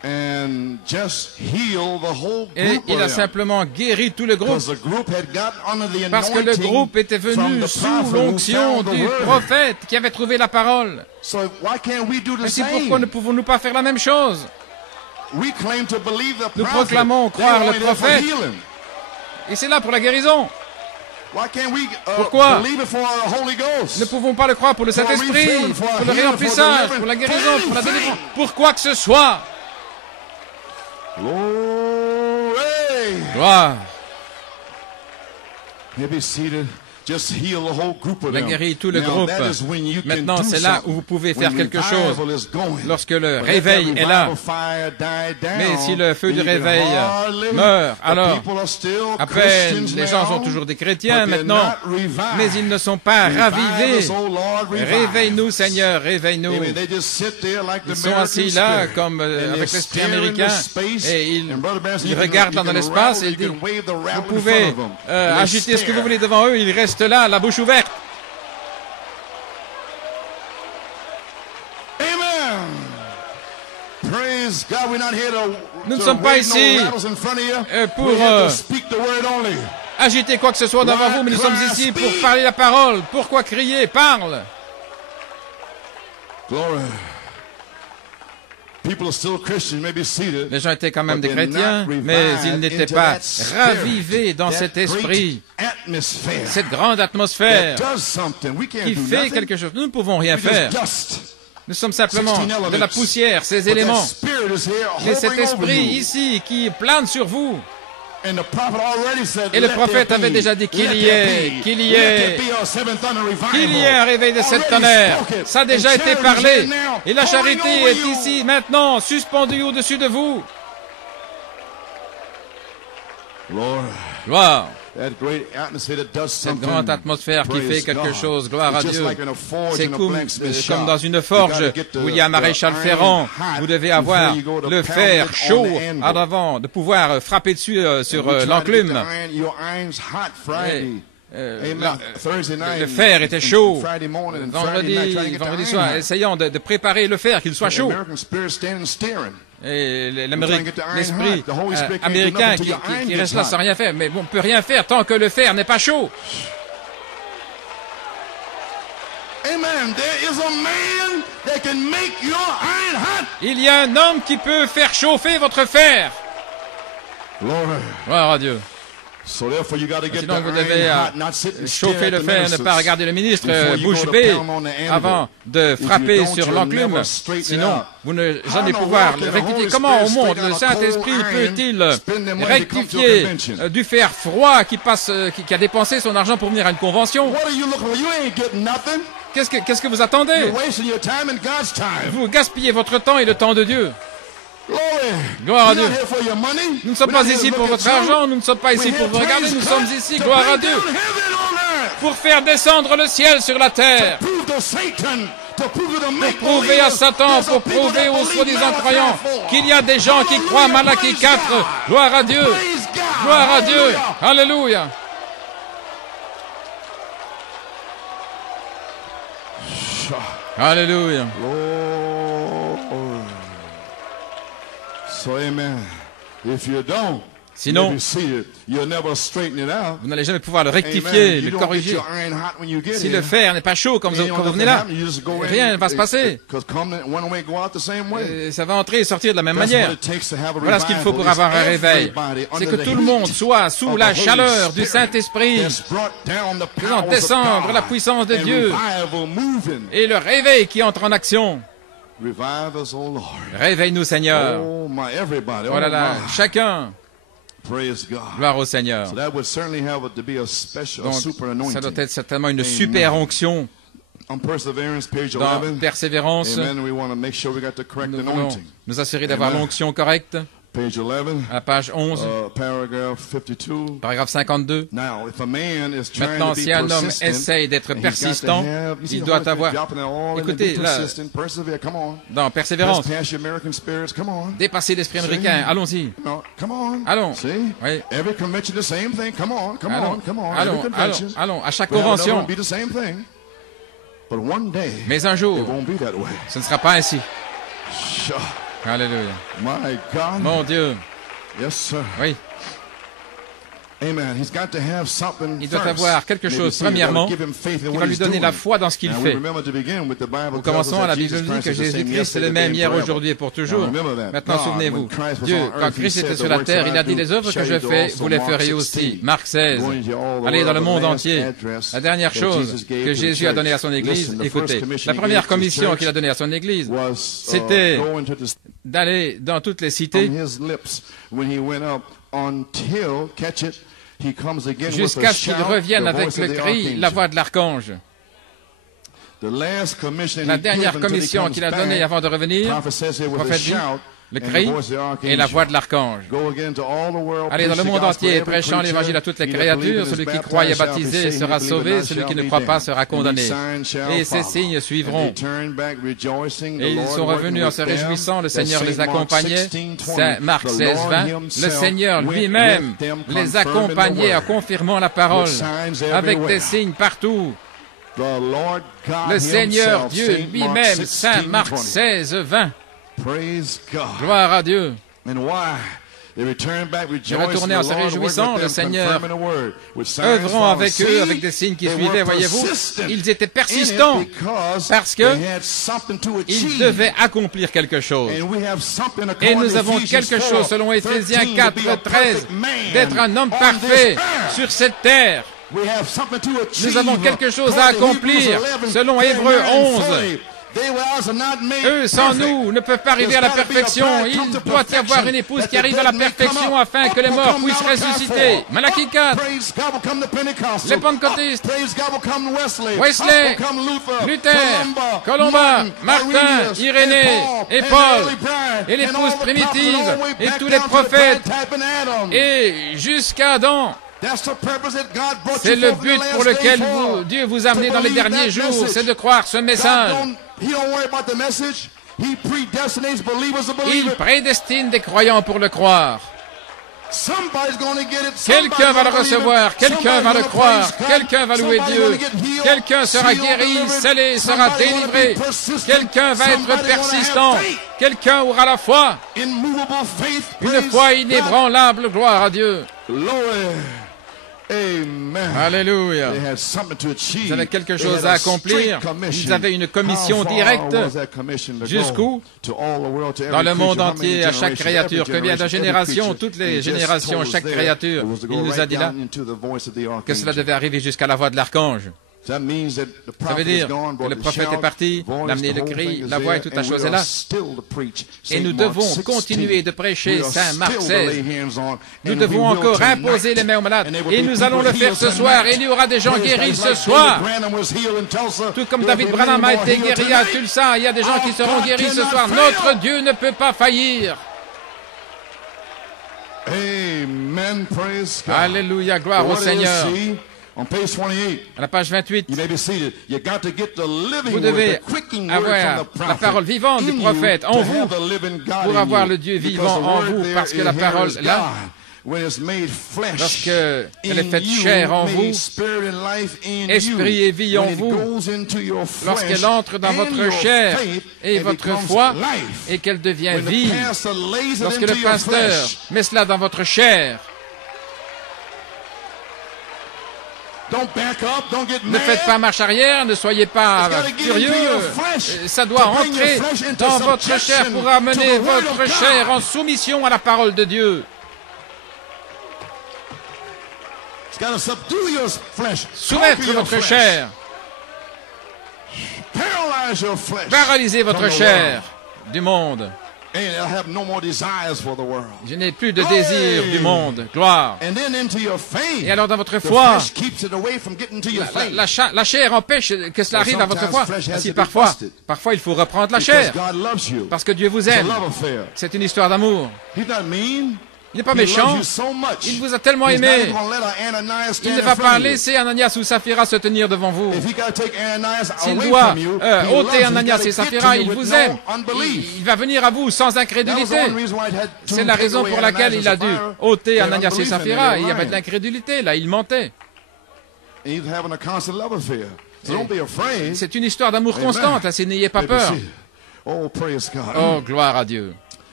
and just heal the whole Et group il a of them. simplement guéri tout le groupe. Because the group had got under the Parce que le anointing groupe était from venu the sous prophet who l'onction found the du word. prophète qui avait trouvé la parole. So why can't we do the Ainsi, same? pourquoi ne pouvons-nous pas faire la même chose? We claim to believe the Nous prophet. proclamons croire They're le only there for prophète. healing. Et c'est là pour la guérison. Why can't we Pourquoi believe it for the Holy Ghost? Ne pouvons pas le croire pour le Saint-Esprit, pour le réemplissage, pour la guérison, pour la délivrance, pour quoi que ce soit. Glory. Gloire. May be seated. Just heal the whole group of Il a them. guéri tout le Now, groupe. that is when you can Maintenant, do c'est là something. où vous pouvez faire When quelque revival chose. is going. Lorsque le But if réveil that est là. revival fire died down, Mais si le feu du then you can réveil hardly- meurt, the alors, people are still à peine, Christians les gens now, sont toujours des chrétiens but they're maintenant, not revived. mais ils ne sont pas Revive ravivés. us, oh Lord, revive Réveille-nous, us. Seigneur, réveille-nous. Amen. They just sit there like the Ils sont American assis là, spirit, comme and avec they l'esprit stare into américain, space, et ils and Brother Branson, you regardent can- dans you can l'espace rattle, et you disent, can wave the rattle vous in pouvez front of them. And they agiter ce que stare. vous voulez devant eux, ils restent là, la bouche ouverte. Amen. Praise God, we're not here to Nous ne to sommes pas wave ici, no rattles in front of you. pour, We're here to speak the word only. Agitez quoi que ce soit devant vous, mais nous sommes ici pour parler la parole. Pourquoi crier? Parle. Glory. People are still Christians, may be seated. Les gens étaient quand même but des they're chrétiens, not revived mais ils n'étaient into pas that spirit, ravivés dans that cet great esprit, atmosphere cette grande atmosphère that does something. We can't qui do fait nothing. quelque chose. Nous ne pouvons rien We're faire. just dust. Nous sommes simplement 16 de la elements. poussière, ces But that éléments. spirit is here Mais cet hovering over esprit you. ici qui plane sur vous. And the prophet already said, Et le "Let prophète there avait be, déjà dit qu'il let y there ait, be, qu'il y let ait, there be a seventh thunder revival." qu'il y ait un réveil de sept Already tonnerres. spoken. Ça a déjà And été charity is parlé. here now, Et la hovering charité over est you. ici, maintenant, suspendue au-dessus de vous. Lord, Gloire. that great atmosphere that does Cette something. grande atmosphère qui Praise fait quelque God. chose, gloire à It's just Dieu. like in a forge C'est in a comme, blacksmith shop. comme dans une You forge gotta get the- où il y a un maréchal the ferrant. iron hot Vous devez before avoir you go to le pound fer it on chaud the anvil. avant de pouvoir frapper dessus sur We try to get l'enclume. the iron- your iron's hot Friday. Amen. Thursday night Le fer était chaud. Friday morning and Friday Vendredi, night, trying to get the vendredi iron soir, hot. essayant de préparer le fer, qu'il soit The chaud. American spirit standing staring. Et We're trying to get the iron l'esprit hot. The Holy Spirit can't do américain nothing till your iron qui gets reste là hot. sans rien faire. Mais bon, on ne peut rien faire tant que le fer n'est pas chaud. Amen. There is a man that can make your iron hot. Il y a un homme qui peut faire chauffer votre fer. Glory. Gloire à Dieu. So therefore you got to get Sinon, the vous iron devez hot, not sit and stare chauffer at le the fer, ne ministers. pas regarder le ministre Before you bouche go to bée pound on the anvil. avant de If you frapper don't, sur you'll l'enclume. never straighten it Sinon, out. vous ne How jamais in the pouvoir world can the rectifier. Holy Comment au Spirit monde straighten le out a cold Saint-Esprit iron, peut-il spend their money to come to a rectifier convention? du fer froid qui a dépensé son argent pour venir à une convention? What are you looking for? You ain't getting nothing. Qu'est-ce que vous attendez? You're wasting your time and God's time. Vous gaspillez votre temps et le temps de Dieu. Glory. Gloire à We're not Dieu. here for your money. Nous ne sommes We're pas not here ici to pour look votre at you. argent, nous ne sommes pas ici We're pour here, vous regarder, praise nous God, sommes ici, to gloire à bring Dieu, down heaven on earth. pour faire descendre le ciel sur la terre, Prove to Satan, to prove to the pour make prouver à Satan, pour prouver aux soi-disant croyants qu'il y a des gens qui croient Malachie 4. Gloire à Dieu, gloire à Dieu, alléluia. Alléluia. Lord. So amen. If you don't, Sinon, maybe see it, you'll never straighten it out. vous n'allez jamais pouvoir le Amen. rectifier, You le don't get corriger. your iron hot when you get Si here. le fer n'est pas chaud quand You know vous venez nothing là, happen. You just go in rien ne va se passer. Because come one way, go out the same way. Ça va entrer et sortir de la même That's manière. what it takes to have a Voilà ce qu'il faut pour revival. avoir un It's réveil. everybody C'est que under the tout le monde heat soit sous of la the Holy chaleur du Spirit Saint-Esprit, that's brought down the faisant powers of descendre God la puissance de and Dieu revival moving. et le réveil qui entre en action. Revive us, oh Lord. Réveille-nous, Seigneur. Oh my, everybody. Oh là là, my. chacun, Praise God. gloire au Seigneur. So that would certainly have to be a special, a Donc, super ça doit anointing. être certainement une Amen. super onction On Perseverance, page dans 11. Persévérance. Amen. We want to make sure we got the correct Nous voulons anointing. nous assurer d'avoir Amen. l'onction correcte. Page 11, À page 11, paragraph 52. paragraphe 52. Now, if a man is trying Maintenant, to be si un homme persistent, essaye d'être and he's got to persistant, have- you see il the doit Holy Spirit avoir, dropping it all in, écoutez, be là, persistent, persevere, come on. dans Persévérance, Let's pass your American spirits, come on. dépasser l'esprit américain. Allons-y. No, come on. Allons. See? Oui. Every convention, the same thing. Come on, come Allons, on, come on. allons, Every convention. allons. À chaque Well, another convention. one be the same thing. But one day, Mais un it jour, won't be that way. ce ne sera pas ainsi. Sure. Alléluia. My God. Mon Dieu. Yes, sir. Oui. Amen. He's got to have something Il doit first. avoir quelque chose, premièrement, qui va lui donner la foi dans ce qu'il fait. Nous commençons à la Bible nous dit que Jésus-Christ est le même hier, aujourd'hui et pour toujours. Maintenant, souvenez-vous, Dieu, quand Christ était sur la terre, il a dit, les œuvres que je fais, vous les ferez aussi. Marc 16. Allez dans le monde entier. La dernière chose que Jésus a donnée à son Église, écoutez, la première commission qu'il a donnée à son Église, c'était d'aller dans toutes les cités jusqu'à ce qu'il revienne avec le cri, la voix de l'archange. La dernière commission qu'il a donnée avant de revenir, le prophète dit, le cri et la voix de l'archange. Allez dans le monde entier, prêchant l'évangile à toutes les créatures. Celui qui croit et est baptisé sera sauvé, celui qui ne croit pas sera condamné. Et ces signes suivront. Et ils sont revenus en se réjouissant, le Seigneur les accompagnait. Saint Marc 16, 20. Le Seigneur lui-même les accompagnait en confirmant la parole, avec des signes partout. Le Seigneur Dieu lui-même, Saint Marc 16, 20. Gloire à Dieu. Ils retournaient en se réjouissant, le Seigneur œuvrant avec eux, avec des signes qui suivaient, voyez-vous. Ils étaient persistants parce qu'ils devaient accomplir quelque chose. Et nous avons quelque chose, selon Éphésiens 4, 13, d'être un homme parfait sur cette terre. Nous avons quelque chose à accomplir, selon Hébreux 11. Eux, sans nous, ne peuvent pas arriver à la perfection. Il doit y avoir une épouse qui arrive à la perfection afin que les morts puissent ressusciter. Malachie 4, les pentecôtistes, Wesley, Luther, Colomba, Martin, Irénée et Paul, et l'épouse primitive, et tous les prophètes, et jusqu'à Adam. C'est le but pour lequel Dieu vous a amené dans les derniers jours, c'est de croire ce message. Il prédestine des croyants pour le croire. Quelqu'un va le recevoir, quelqu'un va le croire, quelqu'un va louer Dieu, quelqu'un sera guéri, scellé, sera délivré, quelqu'un va être persistant, quelqu'un aura la foi, une foi inébranlable, gloire à Dieu. Amen. Alléluia. Ils avaient quelque chose à accomplir. Ils avaient une commission directe. Jusqu'où? Dans le monde entier, à chaque créature. Combien de générations? Toutes les générations, chaque créature. Il nous a dit là que cela devait arriver jusqu'à la voix de l'archange. Ça veut dire que le prophète est parti, l'amener le cri, la voix et toute la chose est là. Et nous devons continuer de prêcher Saint Marc 16. Nous devons encore imposer les mains aux malades. Et nous allons le faire ce soir. Et il y aura des gens guéris ce soir. Tout comme David Branham a été guéri à Tulsa, il y a des gens qui seront guéris ce soir. Notre Dieu ne peut pas faillir. Alléluia, gloire au Seigneur. À la page 28, vous devez avoir la parole vivante du prophète en vous pour avoir le Dieu vivant en vous, parce que la parole, là, lorsqu'elle est faite chair en vous, esprit et vie en vous, lorsqu'elle entre dans votre chair et votre foi, et qu'elle devient vive, lorsque le pasteur met cela dans votre chair, ne faites pas marche arrière, ne soyez pas furieux. Ça doit entrer dans votre chair pour amener votre chair en soumission à la parole de Dieu. Soumettre votre chair. Paralyser votre chair du monde. Je n'ai plus de désir du monde. Gloire. Et alors dans votre foi, la chair empêche que cela arrive à votre foi. Ainsi parfois il faut reprendre la chair. Parce que Dieu vous aime. C'est une histoire d'amour. Il n'est pas méchant. Il vous a tellement aimé. Il ne va pas laisser Ananias ou Saphira se tenir devant vous. S'il doit ôter Ananias et Saphira, il vous aime. Il va venir à vous sans incrédulité. C'est la raison pour laquelle il a dû ôter Ananias et Saphira. Il y avait de l'incrédulité. Là, il mentait. C'est une histoire d'amour constante. Ainsi, n'ayez pas peur. Oh, gloire à Dieu.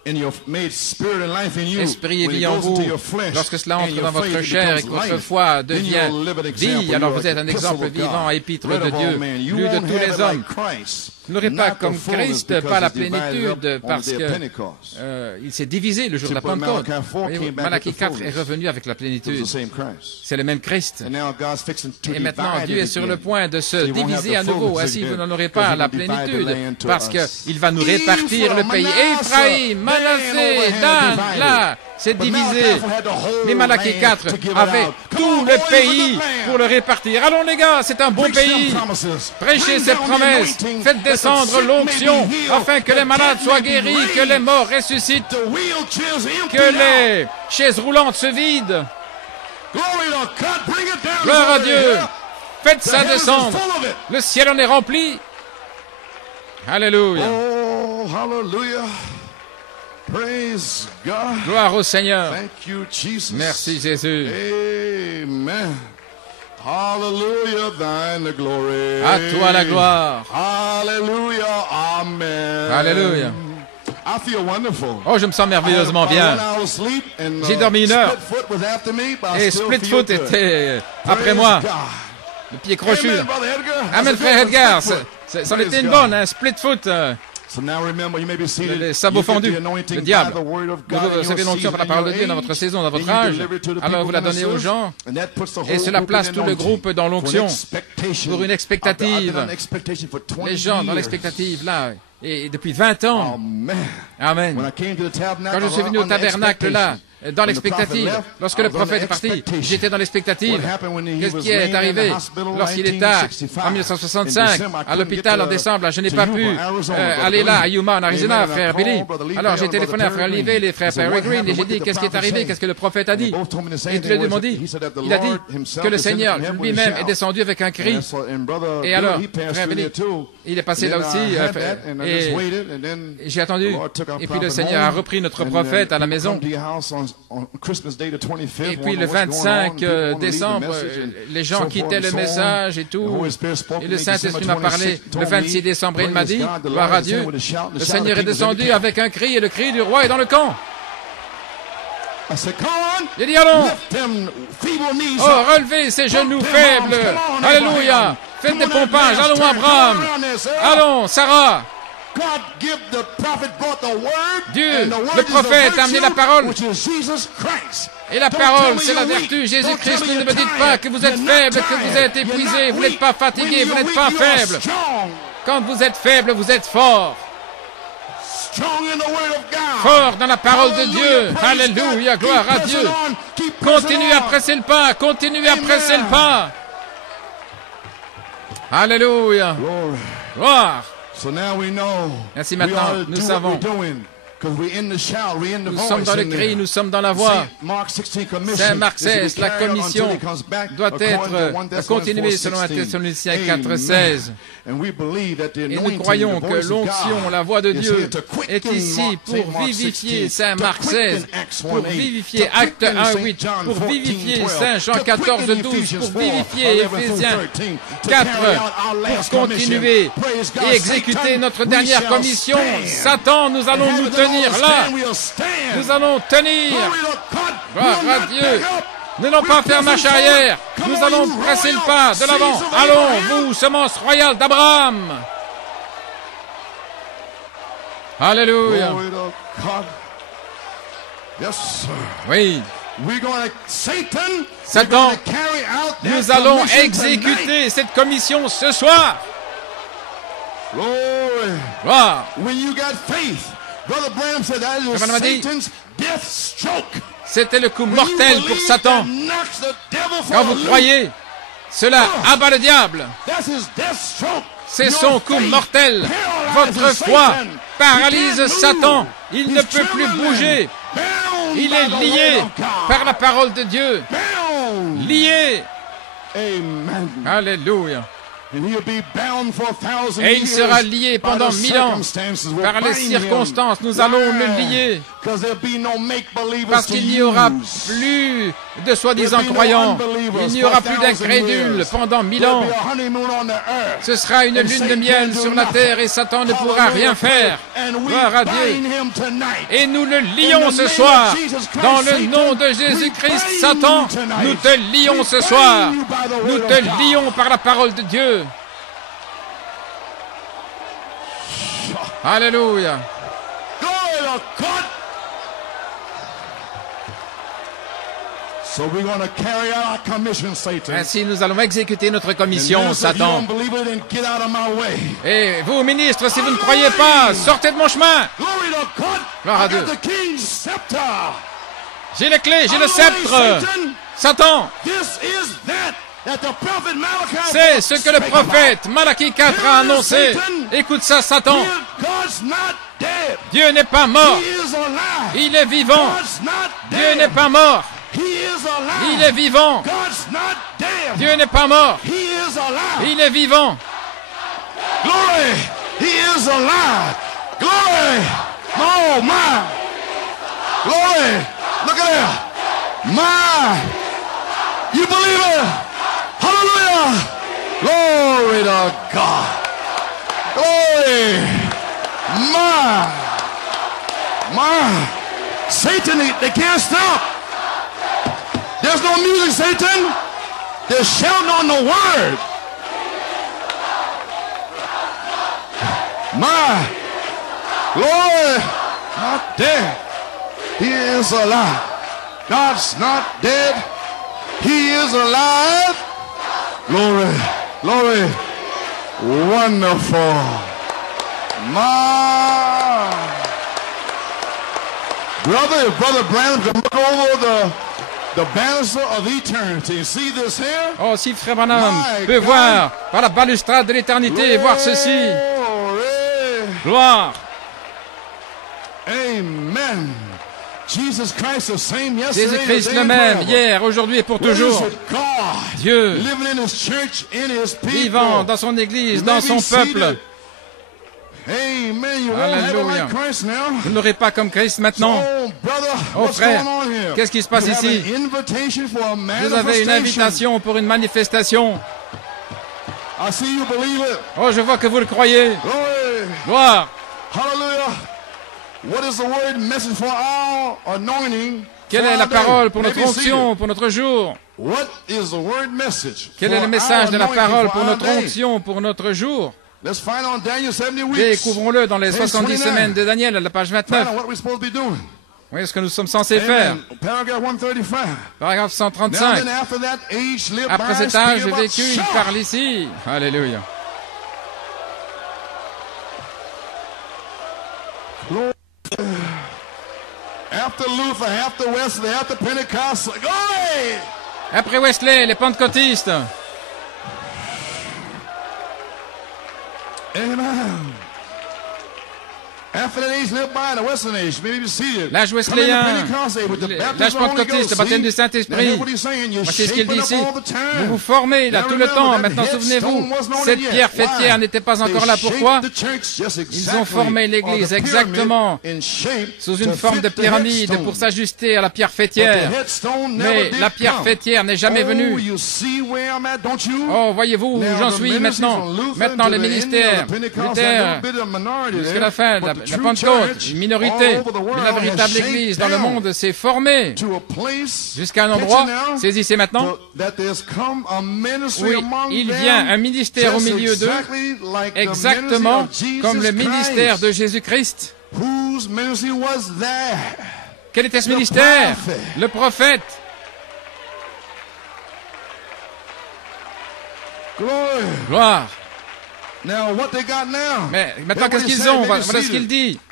esprit et vie en vous, lorsque cela entre dans votre chair et que votre foi devient vie, alors vous êtes un exemple vivant, épître de Dieu, lu de tous les hommes. Vous n'aurez pas comme Christ, pas la plénitude, parce que il s'est divisé le jour de la Pentecôte. Malachie 4 est revenu avec la plénitude. C'est le même Christ. Et maintenant, Dieu est sur le point de se diviser à nouveau. Ainsi, vous n'en aurez pas la plénitude, parce qu'il va nous répartir le pays. Éphraïm, Manassé, Dan, là, c'est divisé. Mais Malachie 4 avait tout le pays pour le répartir. Allons les gars, c'est un bon pays. Prêchez ces promesses. Faites descendre l'onction afin que les malades soient guéris, que les morts ressuscitent, que les chaises roulantes se vident. Gloire à Dieu. Faites ça descendre. Le ciel en est rempli. Alléluia. Oh, hallelujah. Praise God. Gloire au Seigneur. Thank you, Jesus. Merci Jésus. Amen. Hallelujah, thine the glory. À toi la gloire. Hallelujah, amen. Alléluia. I feel wonderful. Oh, je me sens merveilleusement bien. J'ai dormi 1 heure. Et Splitfoot était après moi. Le pied crochu. Amen, frère Edgar. Ça en était une bonne, hein, Splitfoot. Les sabots fendus, le diable. Vous recevez l'onction par la parole de Dieu dans votre saison, dans votre âge. Alors vous la donnez aux gens. Et cela place tout le groupe dans l'onction pour une expectative. Les gens dans l'expectative, là. Et depuis 20 ans. Amen. Quand je suis venu au tabernacle, là, dans l'expectative, lorsque le prophète est parti, j'étais dans l'expectative. Qu'est-ce qui est arrivé lorsqu'il était en 1965 à l'hôpital en décembre? Je n'ai pas pu aller là, à Yuma, en Arizona, frère Billy. Alors j'ai téléphoné à frère Livey, les frères Perry Green, et j'ai dit, qu'est-ce qui est arrivé? Qu'est-ce que le prophète a dit? Et tous les deux m'ont dit, il a dit que le Seigneur lui-même est descendu avec un cri. Et alors, frère Billy, il est passé là aussi, et j'ai attendu. Et puis le Seigneur a repris notre prophète à la maison. Et puis le 25 décembre, les gens quittaient le message et tout. Et le Saint-Esprit m'a parlé le 26 décembre et il m'a dit, gloire à Dieu, le Seigneur est descendu avec un cri et le cri du roi est dans le camp. J'ai dit, allons. Oh, relevez ces genoux faibles. Alléluia. Faites des pompages. Allons, Abraham. Allons, Sarah. Dieu, le prophète a amené la parole. Et la parole, c'est la vertu. Jésus-Christ, ne me dites pas que vous êtes faible, que vous êtes épuisé. Vous n'êtes pas fatigué, vous n'êtes pas faible. Quand vous êtes faible, vous êtes fort. Fort dans la parole de Dieu. Alléluia, gloire à Dieu. Continuez à presser le pas, continuez à presser le pas. Alléluia. Gloire. Ainsi maintenant, nous savons. Nous sommes dans le cri, nous sommes dans la voie. Saint Marc 16, la commission doit être continuée selon 1 Thessaloniciens 4:16. Et nous croyons que l'onction, la voix de Dieu, est ici pour vivifier Saint Marc 16, pour vivifier Acte 1:8, pour vivifier Saint Jean 14:12, pour vivifier Éphésiens 4, pour continuer et exécuter notre dernière commission. Satan, nous allons nous tenir là. Nous allons tenir. Gloire à Dieu. Nous n'allons pas faire marche arrière. Nous allons presser le pas de l'avant. Allons, vous, semence royale d'Abraham. Alléluia. Oui. Satan, nous allons exécuter cette commission ce soir. Gloire. C'était le coup mortel pour Satan. Quand vous croyez, cela abat le diable. C'est son coup mortel. Votre foi paralyse Satan. Il ne peut plus bouger. Il est lié par la parole de Dieu. Lié. Alléluia. Et il sera lié pendant 1000 ans. Par les circonstances, nous allons le lier. Parce qu'il n'y aura plus de soi-disant croyants. Il n'y aura plus d'incrédules pendant 1000 ans. Ce sera une lune de miel sur la terre et Satan ne pourra rien faire. Gloire à Dieu. Et nous le lions ce soir. Dans le nom de Jésus-Christ, Satan, nous te lions ce soir. Nous te lions par la parole de Dieu. Alléluia. Ainsi, nous allons exécuter notre commission, Satan. Et vous, ministres, si vous ne croyez pas, sortez de mon chemin. Gloire à Dieu. J'ai les clés, j'ai le sceptre. Satan. C'est ce que le prophète Malachie 4 a annoncé. Écoute ça, Satan. Dieu n'est pas mort. Il est vivant. Dieu n'est pas mort. Il est vivant. Dieu n'est pas mort. Il est vivant. Glory. He is alive. Glory. Oh my. Glory. Look at that. My. You believe it? Hallelujah. Glory to God. Glory. My. Satan, they can't stop. There's no music, Satan. They're shouting on the word. My Lord, not dead. He is alive. God's not dead. He is alive. Glory, glory, wonderful. My brother, if Brother Branham can look over the banister of eternity. See this here? Oh, si Frère Branham peut voir par la balustrade de l'éternité et voir ceci. Gloire. Amen. Jésus-Christ le même, hier, aujourd'hui et pour toujours. Dieu, vivant dans son Église, dans son peuple. Alléluia. Vous n'aurez pas comme Christ maintenant. Oh frère, qu'est-ce qui se passe ici? Vous avez une invitation pour une manifestation. Oh, je vois que vous le croyez. Gloire. Quelle est la parole pour notre onction, pour notre jour? Quel est le message de la parole pour notre onction, pour notre jour? Découvrons-le dans les 70 semaines de Daniel, à la page 29. Oui, ce que nous sommes censés faire. Paragraphe 135. Après cet âge vécu, il parle ici. Alléluia. Après Wesley, les pentecôtistes. Amen. L'âge wesleyen, l'âge pentecôtiste, le baptême du Saint-Esprit. Voici ce qu'il dit ici. Vous vous formez là tout le temps. Maintenant, souvenez-vous, cette pierre fêtière n'était pas encore là. Pourquoi? Ils ont formé l'Église exactement sous une forme de pyramide pour s'ajuster à la pierre fêtière. Mais la pierre fêtière n'est jamais venue. Oh, voyez-vous où j'en suis maintenant? Maintenant, les ministères, Luther, jusqu'à la fin, la Pentecôte, une minorité, mais la véritable Église dans le monde s'est formée jusqu'à un endroit, saisissez maintenant, oui, il vient un ministère au milieu d'eux, exactement comme le ministère de Jésus-Christ. Quel était ce ministère? Le prophète. Gloire. Mais maintenant, qu'est-ce qu'ils ont? Voilà ce qu'il dit.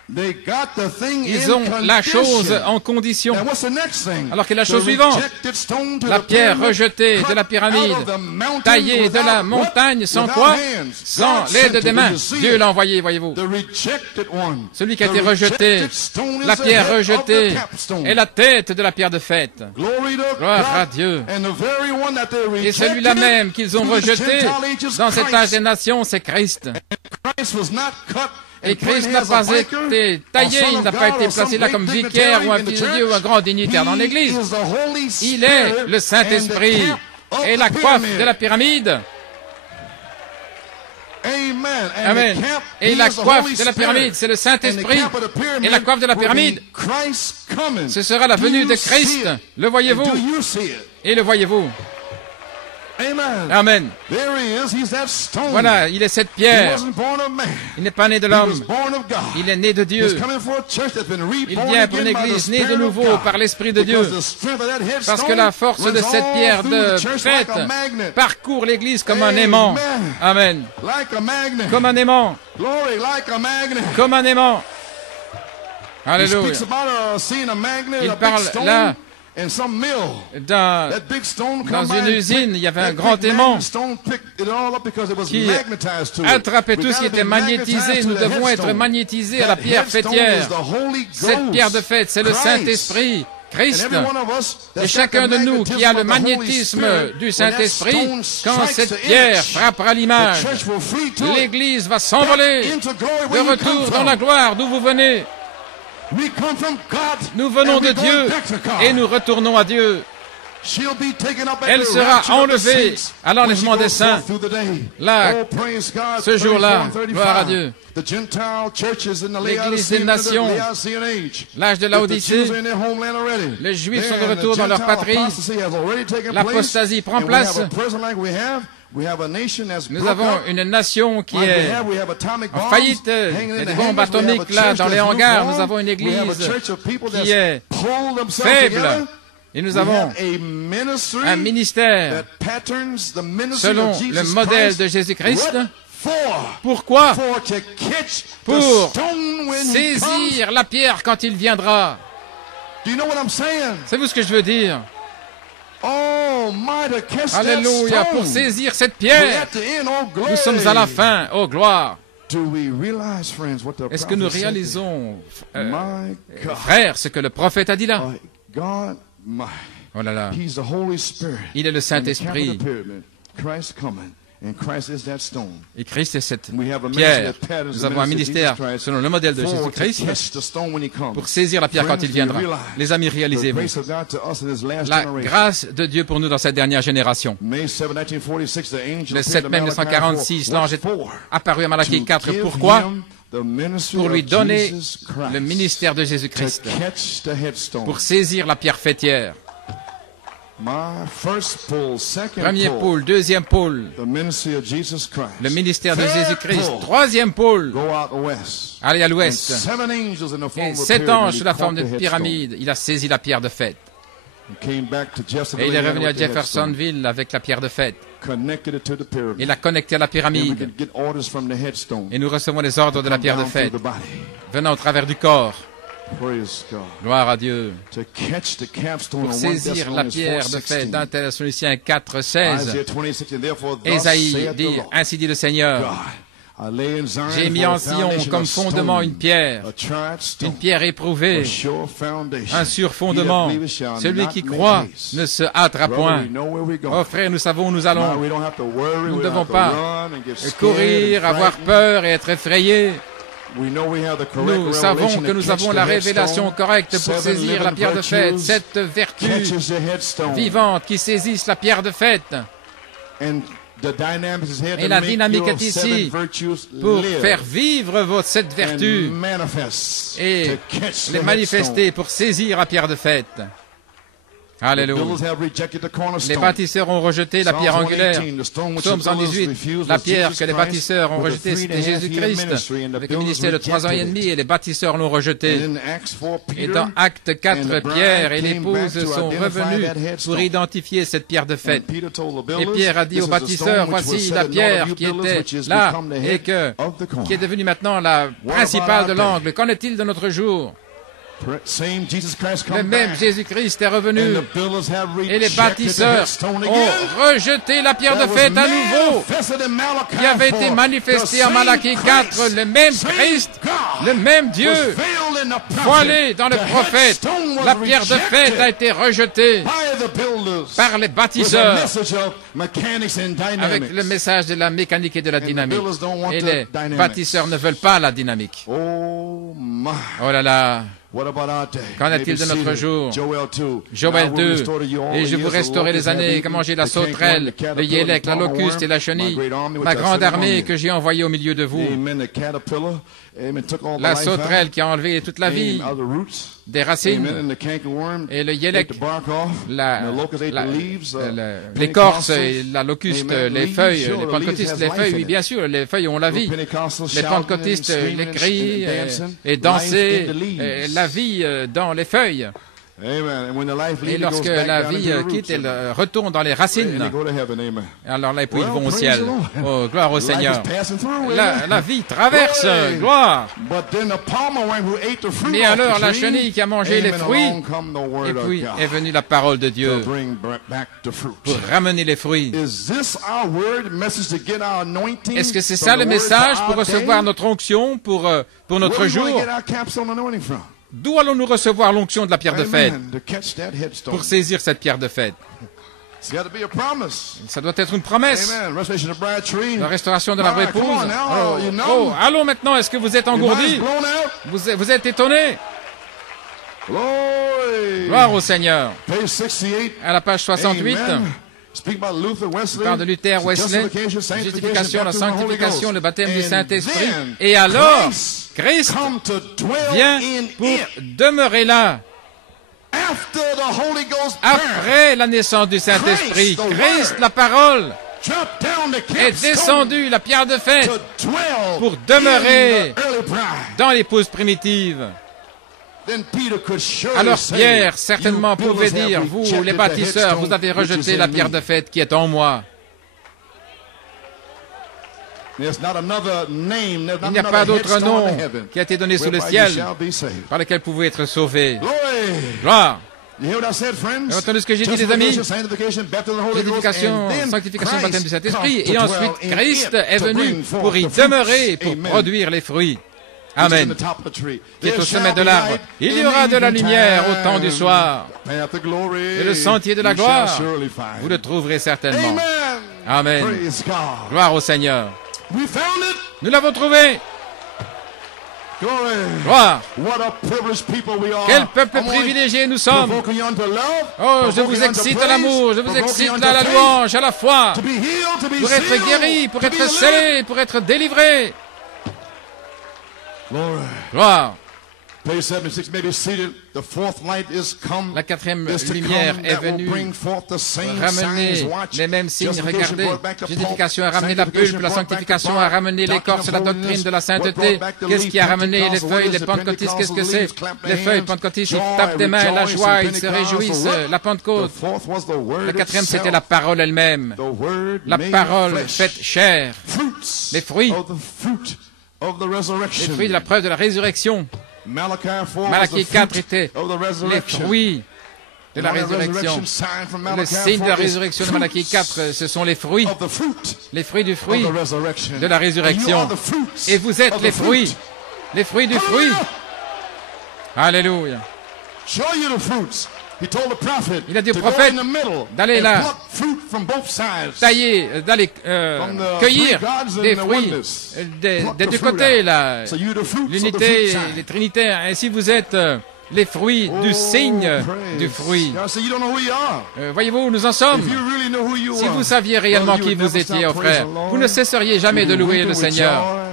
Ils ont la chose en condition. Alors quelle est la chose suivante? La pierre rejetée de la pyramide, taillée de la montagne, sans quoi? Sans l'aide des mains. Dieu l'a envoyé, voyez-vous. Celui qui a été rejeté, la pierre rejetée, est la tête de la pierre de fête. Gloire à Dieu. Et celui-là même qu'ils ont rejeté dans cet âge des nations, c'est Christ. Et Christ n'a pas été taillé, il n'a pas été placé là comme vicaire ou un fils de Dieu ou un grand dignitaire dans l'Église. Il est le Saint-Esprit et la coiffe de la pyramide. Amen. Et la coiffe de la pyramide, c'est le Saint-Esprit. Et la coiffe de la pyramide, ce sera la venue de Christ. Le voyez-vous? Et le voyez-vous? Amen. Voilà, il est cette pierre. Il n'est pas né de l'homme. Il est né de Dieu. Il vient pour une église née de nouveau par l'Esprit de Dieu. Parce que la force de cette pierre de fête parcourt l'église comme un aimant. Amen. Comme un aimant. Comme un aimant. Alléluia. Il parle là dans une usine, il y avait un grand aimant qui attrapait tout ce qui était magnétisé. Nous devons être magnétisés à la pierre fêtière. Cette pierre de fête, c'est le Saint-Esprit, Christ. Et chacun de nous qui a le magnétisme du Saint-Esprit, quand cette pierre frappera l'image, l'Église va s'envoler de retour dans la gloire d'où vous venez. Nous venons de Dieu et nous retournons à Dieu. Elle sera enlevée à l'enlèvement des saints. Là, ce jour-là, gloire à Dieu. L'Église des nations, l'âge de Laodicée, les Juifs sont de retour dans leur patrie. L'apostasie prend place. Nous avons une nation qui est en faillite. Il y a des bombes atomiques là dans les hangars. Nous avons une église qui est faible. Et nous avons un ministère selon le modèle de Jésus-Christ. Pourquoi? Pour saisir la pierre quand il viendra. Savez-vous ce que je veux dire? Alléluia, pour saisir cette pierre, nous sommes à la fin, oh gloire. Est-ce que nous réalisons, frères, ce que le prophète a dit là? Oh là là, il est le Saint-Esprit. Et Christ est cette pierre. Nous avons un ministère selon le modèle de Jésus-Christ pour saisir la pierre quand il viendra. Les amis, réalisez-vous la grâce de Dieu pour nous dans cette dernière génération. Le 7 mai 1946, l'ange est apparu à Malachie 4. Pourquoi? Pour lui donner le ministère de Jésus-Christ, pour saisir la pierre fêtière. Premier pôle, deuxième pôle, le ministère de Jésus-Christ. Troisième pôle, aller à l'ouest. Et 7 anges sous la forme de pyramide, il a saisi la pierre de fête. Et il est revenu à Jeffersonville avec la pierre de fête. Il l'a connecté à la pyramide. Et nous recevons les ordres de la pierre de fête venant au travers du corps. Gloire à Dieu. Pour saisir la pierre de fête d'un Thessaloniciens 4, 16. Ésaïe dit, ainsi dit le Seigneur, j'ai mis en Sion comme fondement une pierre éprouvée, un sûr fondement. Celui qui croit ne se hâtera point. Oh frère, nous savons où nous allons. Nous ne devons pas courir, avoir peur et être effrayés. Nous savons que nous avons la révélation correcte pour saisir la pierre de fête, cette vertu vivante qui saisisse la pierre de fête. Et la dynamique est ici pour faire vivre cette vertu et les manifester pour saisir la pierre de fête. Alléluia. Les bâtisseurs ont rejeté la pierre angulaire. Psaume 118, la pierre que les bâtisseurs ont rejetée, c'était Jésus-Christ, avec un ministère de 3 ans et demi, et les bâtisseurs l'ont rejeté. Et dans Acte 4, Pierre et l'épouse sont revenus pour identifier cette pierre de fête. Et Pierre a dit aux bâtisseurs, voici la pierre qui était là et qui est devenue maintenant la principale de l'angle. Qu'en est-il de notre jour? Le même Jésus-Christ est revenu et les bâtisseurs ont rejeté la pierre de fête à nouveau qui avait été manifestée en Malachie 4, le même Christ, le même Dieu, voilé dans le prophète. La pierre de fête a été rejetée par les bâtisseurs avec le message de la mécanique et de la dynamique. Et les bâtisseurs ne veulent pas la dynamique. Oh là là! Qu'en est-il de notre jour? Joël 2. Et je vous restaurerai les années qu'a mangé la sauterelle, le yélek, la locuste et la chenille, ma grande armée que j'ai envoyée au milieu de vous. La sauterelle qui a enlevé toute la vie des racines, et le yélek, l'écorce, et la locuste, les feuilles, les pentecôtistes, les feuilles, oui, bien sûr, les feuilles ont la vie. Les pentecôtistes, les cris et danser, la vie dans les feuilles. Et lorsque la vie quitte, elle retourne dans les racines. Alors là, et puis ils vont au ciel. Oh, gloire au Seigneur. La vie traverse, gloire. Mais alors la chenille qui a mangé les fruits, et puis est venue la parole de Dieu pour ramener les fruits. Est-ce que c'est ça le message pour recevoir notre onction pour notre jour? D'où allons-nous recevoir l'onction de la pierre de fête pour saisir cette pierre de fête? Ça doit être une promesse. La restauration de l'arbre épouse. Oh, allons maintenant, est-ce que vous êtes engourdis? Vous êtes étonnés? Gloire au Seigneur. À la page 68. On parle de Luther, Wesley, justification, la sanctification, le baptême du Saint-Esprit. Et alors, Christ vient pour demeurer là. Après la naissance du Saint-Esprit, Christ, la parole, est descendu, la pierre de fête, pour demeurer dans l'épouse primitive. Alors Pierre certainement pouvait dire, vous les bâtisseurs, vous avez rejeté la pierre de fête qui est en moi. Il n'y a pas d'autre nom qui a été donné sous le ciel par lequel vous pouvez être sauvés. Gloire! Vous avez entendu ce que j'ai dit, les amis? Justification, sanctification, baptême du Saint-Esprit. Et ensuite, Christ est venu pour y demeurer, pour produire les fruits. Amen. Qui est au sommet de l'arbre. Il y aura de la lumière au temps du soir. Et le sentier de la gloire, vous le trouverez certainement. Amen. Gloire au Seigneur. Nous l'avons trouvé. Gloire. Quel peuple privilégié nous sommes. Oh, je vous excite à l'amour, je vous excite à la louange, à la foi. Pour être guéri, pour être scellé, pour être délivré. Gloire. La quatrième lumière est venue ramener les mêmes signes. Regardez, justification a ramené la pulpe, la sanctification a ramené l'écorce, la doctrine de la sainteté. Qu'est-ce qui a ramené les feuilles, les pentecôtistes? Qu'est-ce que c'est? Les feuilles pentecôtistes, ils tapent des mains, la joie, ils se réjouissent, la Pentecôte. La quatrième, c'était la parole elle-même. La parole faite chair. Les fruits. Les fruits de la preuve de la résurrection. Malachie 4 était les fruits de la résurrection. Le signe de la résurrection de Malachie 4, ce sont les fruits du fruit de la résurrection. Et vous êtes les fruits du fruit. Alléluia. Il a dit au prophèt d'aller là, tailler, d'aller cueillir des fruits des deux côtés, là, l'unité, les trinités. Ainsi vous êtes les fruits du signe du fruit. Voyez-vous où nous en sommes? Si vous saviez réellement qui vous étiez, oh frère, vous ne cesseriez jamais de louer le Seigneur.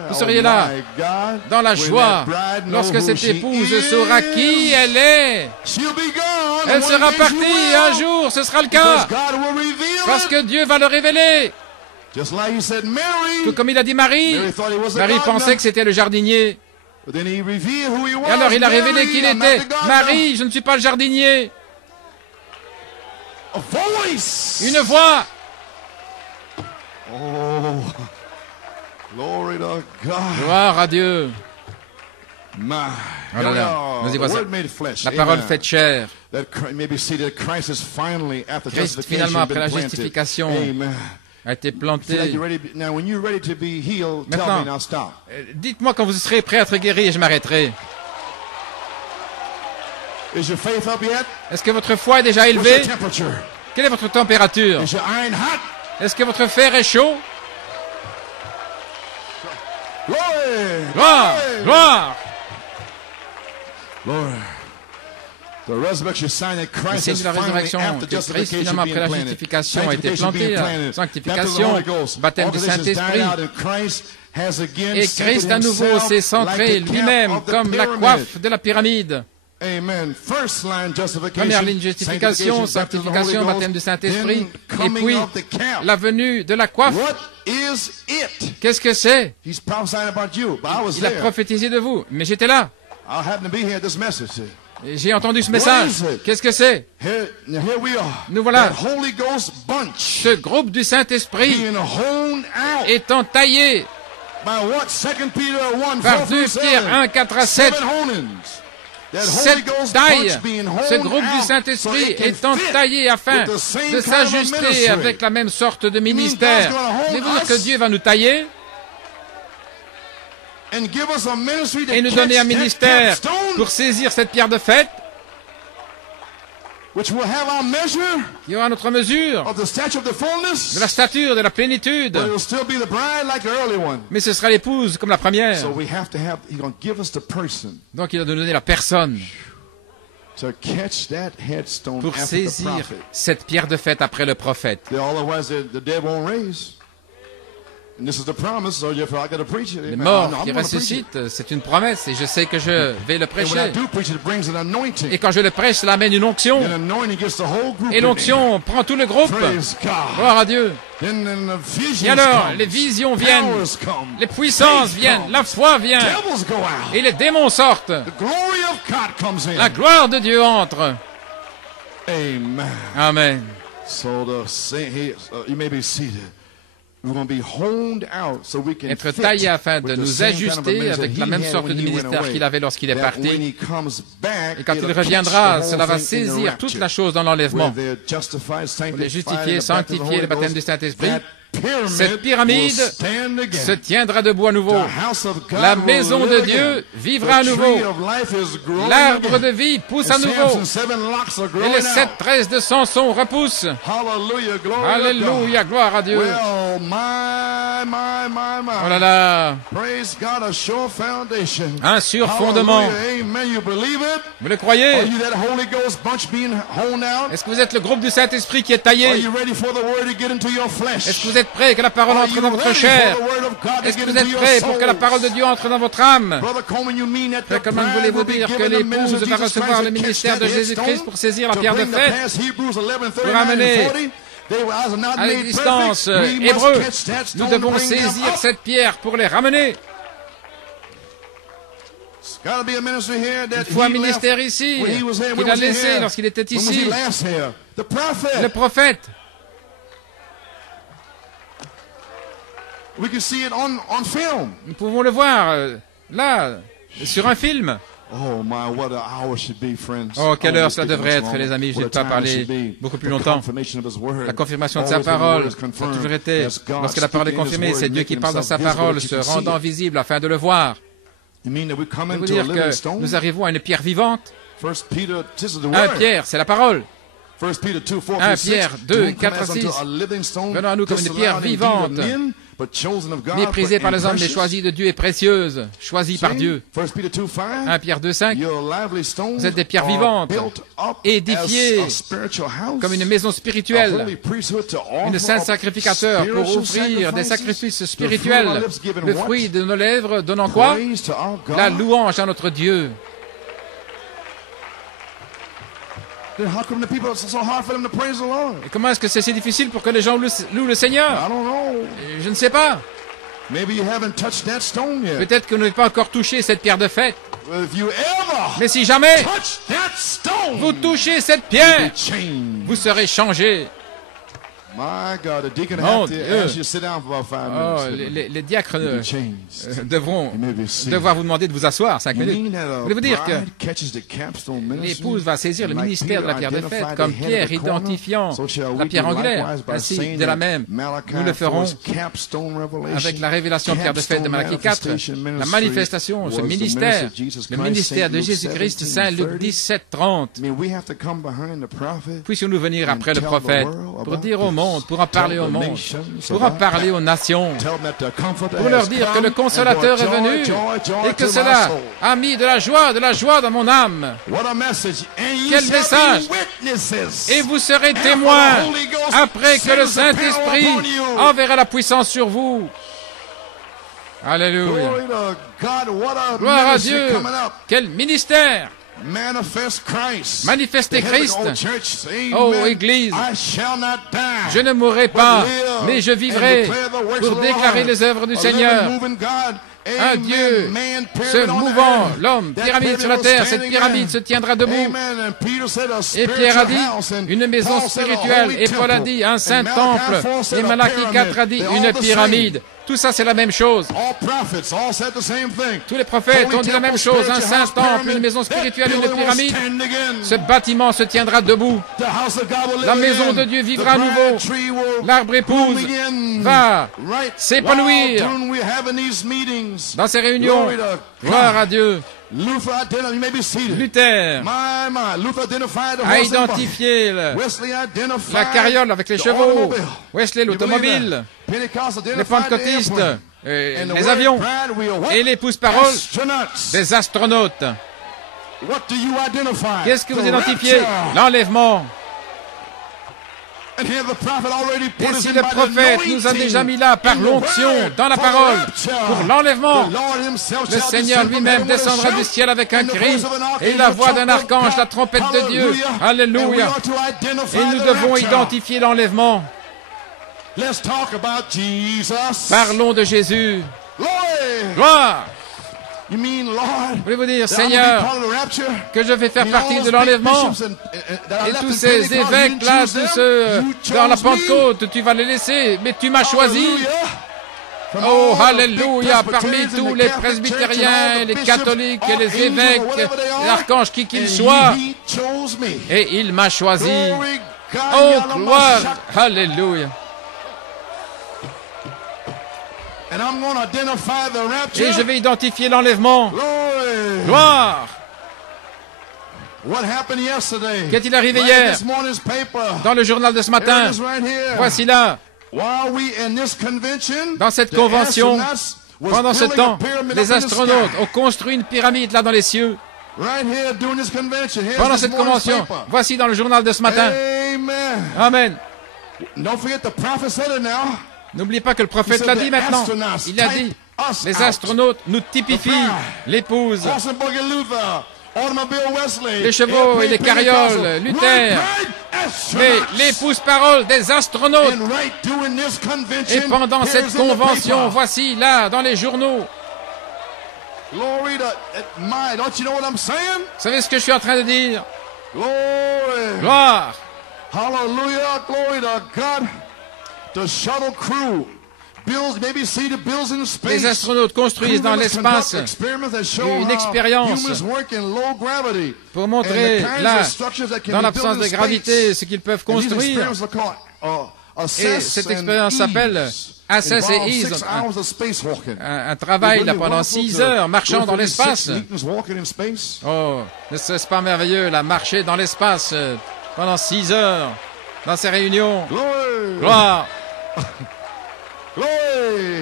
Vous seriez là, dans la joie, lorsque cette épouse saura qui elle est. Elle sera partie et un jour, ce sera le cas. Parce que Dieu va le révéler. Tout comme il a dit Marie. Marie pensait que c'était le jardinier. Et alors il a révélé qu'il était. Marie, je ne suis pas le jardinier. Une voix. Oh, glory to God. Gloire à Dieu. My. Oh là là, nous y voici. La parole faite chair. Christ, finalement, après la justification, a été planté. Maintenant, dites-moi quand vous serez prêt à être guéri et je m'arrêterai. Est-ce que votre foi est déjà élevée? Quelle est votre température? Est-ce que votre fer est chaud? Gloire! Gloire! Le signe de la résurrection, que Christ, finalement, après la justification, a été planté, la sanctification, baptême du Saint-Esprit. Et Christ, à nouveau, s'est centré lui-même comme la coiffe de la pyramide. Première ligne, justification, sanctification, baptême du Saint-Esprit, et puis la venue de la coiffe. Qu'est-ce que c'est? Il a prophétisé de vous, mais j'étais là. J'ai entendu ce message. Qu'est-ce que c'est? Nous voilà. Ce groupe du Saint-Esprit étant taillé par 2 Pierre 1, 4 à 7. Cette taille, ce groupe du Saint-Esprit étant taillé afin de s'ajuster avec la même sorte de ministère. Voulez-vous dire que Dieu va nous tailler et nous donner un ministère pour saisir cette pierre de fête qui aura notre mesure de la stature, de la plénitude. Mais ce sera l'épouse comme la première. Donc il va nous donner la personne pour saisir cette pierre de fête après le prophète. Les morts qui ressuscitent, c'est une promesse et je sais que je vais le prêcher. Et quand je le prêche, cela amène une onction. Et l'onction prend tout le groupe. Gloire à Dieu. Et alors, les visions viennent, les puissances viennent, la foi vient, et les démons sortent. La gloire de Dieu entre. Amen. Être taillé afin de nous ajuster avec la même sorte de ministère qu'il avait lorsqu'il est parti. Et quand il reviendra, cela va saisir toute la chose dans l'enlèvement. Pour les justifier, sanctifier, le baptême du Saint-Esprit. Cette pyramide se tiendra debout à nouveau. La maison de Dieu vivra à nouveau. L'arbre de vie pousse à nouveau. Et les 7 tresses de Samson repoussent. Alléluia, gloire à Dieu. Oh là là. Un sûr fondement. Vous le croyez? Est-ce que vous êtes le groupe du Saint-Esprit qui est taillé? Est-ce que vous êtes prêt que la parole entre dans votre chair? Est-ce que vous êtes prêt pour que la parole de Dieu entre dans votre âme? Frère, comment voulez-vous dire que l'épouse va recevoir le ministère de Jésus-Christ pour saisir la pierre de fête, pour ramener à l'existence hébreu? Nous devons saisir cette pierre pour les ramener. Il faut un ministère ici qu'il a laissé lorsqu'il était ici. Le prophète. Nous pouvons le voir là, sur un film. Oh, quelle heure cela devrait être, les amis. Je n'ai pas parlé beaucoup plus longtemps. La confirmation de sa parole, ça a toujours été. Lorsque la parole est confirmée, c'est Dieu qui parle dans sa parole, se rendant visible afin de le voir. Ça veut dire que nous arrivons à une pierre vivante. Un Pierre, c'est la parole. 1 Pierre 2, 4 à 6. Venons à nous comme une pierre vivante, Méprisée par les hommes, mais choisie de Dieu et précieuse, choisie par Dieu. 1 Pierre 2,5. Vous êtes des pierres vivantes, édifiées comme une maison spirituelle, une sainte sacrificateur pour offrir des sacrifices spirituels, le fruit de nos lèvres donnant quoi? La louange à notre Dieu. Et comment est-ce que c'est si difficile pour que les gens louent le Seigneur? Je ne sais pas. Peut-être que vous n'avez pas encore touché cette pierre de fête. Mais si jamais vous touchez cette pierre, vous serez changé. Mon Dieu. Les diacres devront devoir vous demander de vous asseoir 5 minutes. Voulez-vous dire que l'épouse va saisir le ministère de la pierre de fête comme pierre identifiant la pierre angulaire. Ainsi, de la même, nous le ferons avec la révélation pierre de fête de Malachie 4, la manifestation, ce ministère, le ministère de Jésus-Christ, Saint Luc 17, 30. Puissions-nous venir après le prophète pour dire au monde, pour en parler au monde, pour en parler aux nations, pour leur dire que le Consolateur est venu et que cela a mis de la joie dans mon âme. Quel message! Et vous serez témoins après que le Saint-Esprit enverra la puissance sur vous. Alléluia. Gloire à Dieu. Quel ministère! Manifestez Christ. Oh, Église, je ne mourrai pas, mais je vivrai pour déclarer les œuvres du Seigneur. Un Dieu se mouvant, l'homme, pyramide sur la terre, cette pyramide se tiendra debout. Et Pierre a dit, une maison spirituelle. Et Paul a dit, un saint temple. Et Malachie 4 a dit, une pyramide. Tout ça, c'est la même chose. Tous les prophètes ont dit la même chose. Un saint temple, une maison spirituelle, une pyramide. Ce bâtiment se tiendra debout. La maison de Dieu vivra à nouveau. L'arbre épouse va s'épanouir dans ces réunions. Gloire à Dieu. Luther a identifié la carriole avec les chevaux, Wesley l'automobile, les pentecôtistes, les avions, et les pousse-paroles des astronautes. Qu'est-ce que vous identifiez? L'enlèvement. Et si le prophète nous a déjà mis là par l'onction dans la parole pour l'enlèvement, le Seigneur lui-même descendra du ciel avec un cri et la voix d'un archange, la trompette de Dieu. Alléluia. Et nous devons identifier l'enlèvement. Parlons de Jésus. Gloire. Voulez-vous dire, Seigneur, que je vais faire partie de l'enlèvement? Et tous ces évêques-là, dans la Pentecôte, tu vas les laisser, mais tu m'as choisi. Oh, alléluia, parmi tous les presbytériens, les catholiques, et les évêques, l'archange qui qu'il soit, et il m'a choisi. Oh, gloire, alléluia. Et je vais identifier l'enlèvement. Gloire. Qu'est-il arrivé hier dans le journal de ce matin? Voici là. Dans cette convention, pendant ce temps, les astronautes ont construit une pyramide là dans les cieux. Pendant cette convention, voici dans le journal de ce matin. Amen. N'oubliez pas que le prophète l'a dit maintenant. Il a dit, les astronautes nous typifient l'épouse, les chevaux et les carrioles, Luther, mais les pousse-paroles des astronautes. Et pendant cette convention, voici là, dans les journaux. Vous savez ce que je suis en train de dire? Gloire. Hallelujah, glory to God. Les astronautes construisent dans l'espace une expérience pour montrer là, dans l'absence de gravité, ce qu'ils peuvent construire. Et cette expérience s'appelle Access et Ease, un travail là pendant 6 heures, marchant dans l'espace. Oh, n'est-ce pas merveilleux, là, marcher dans l'espace pendant 6 heures, dans ces réunions. Gloire!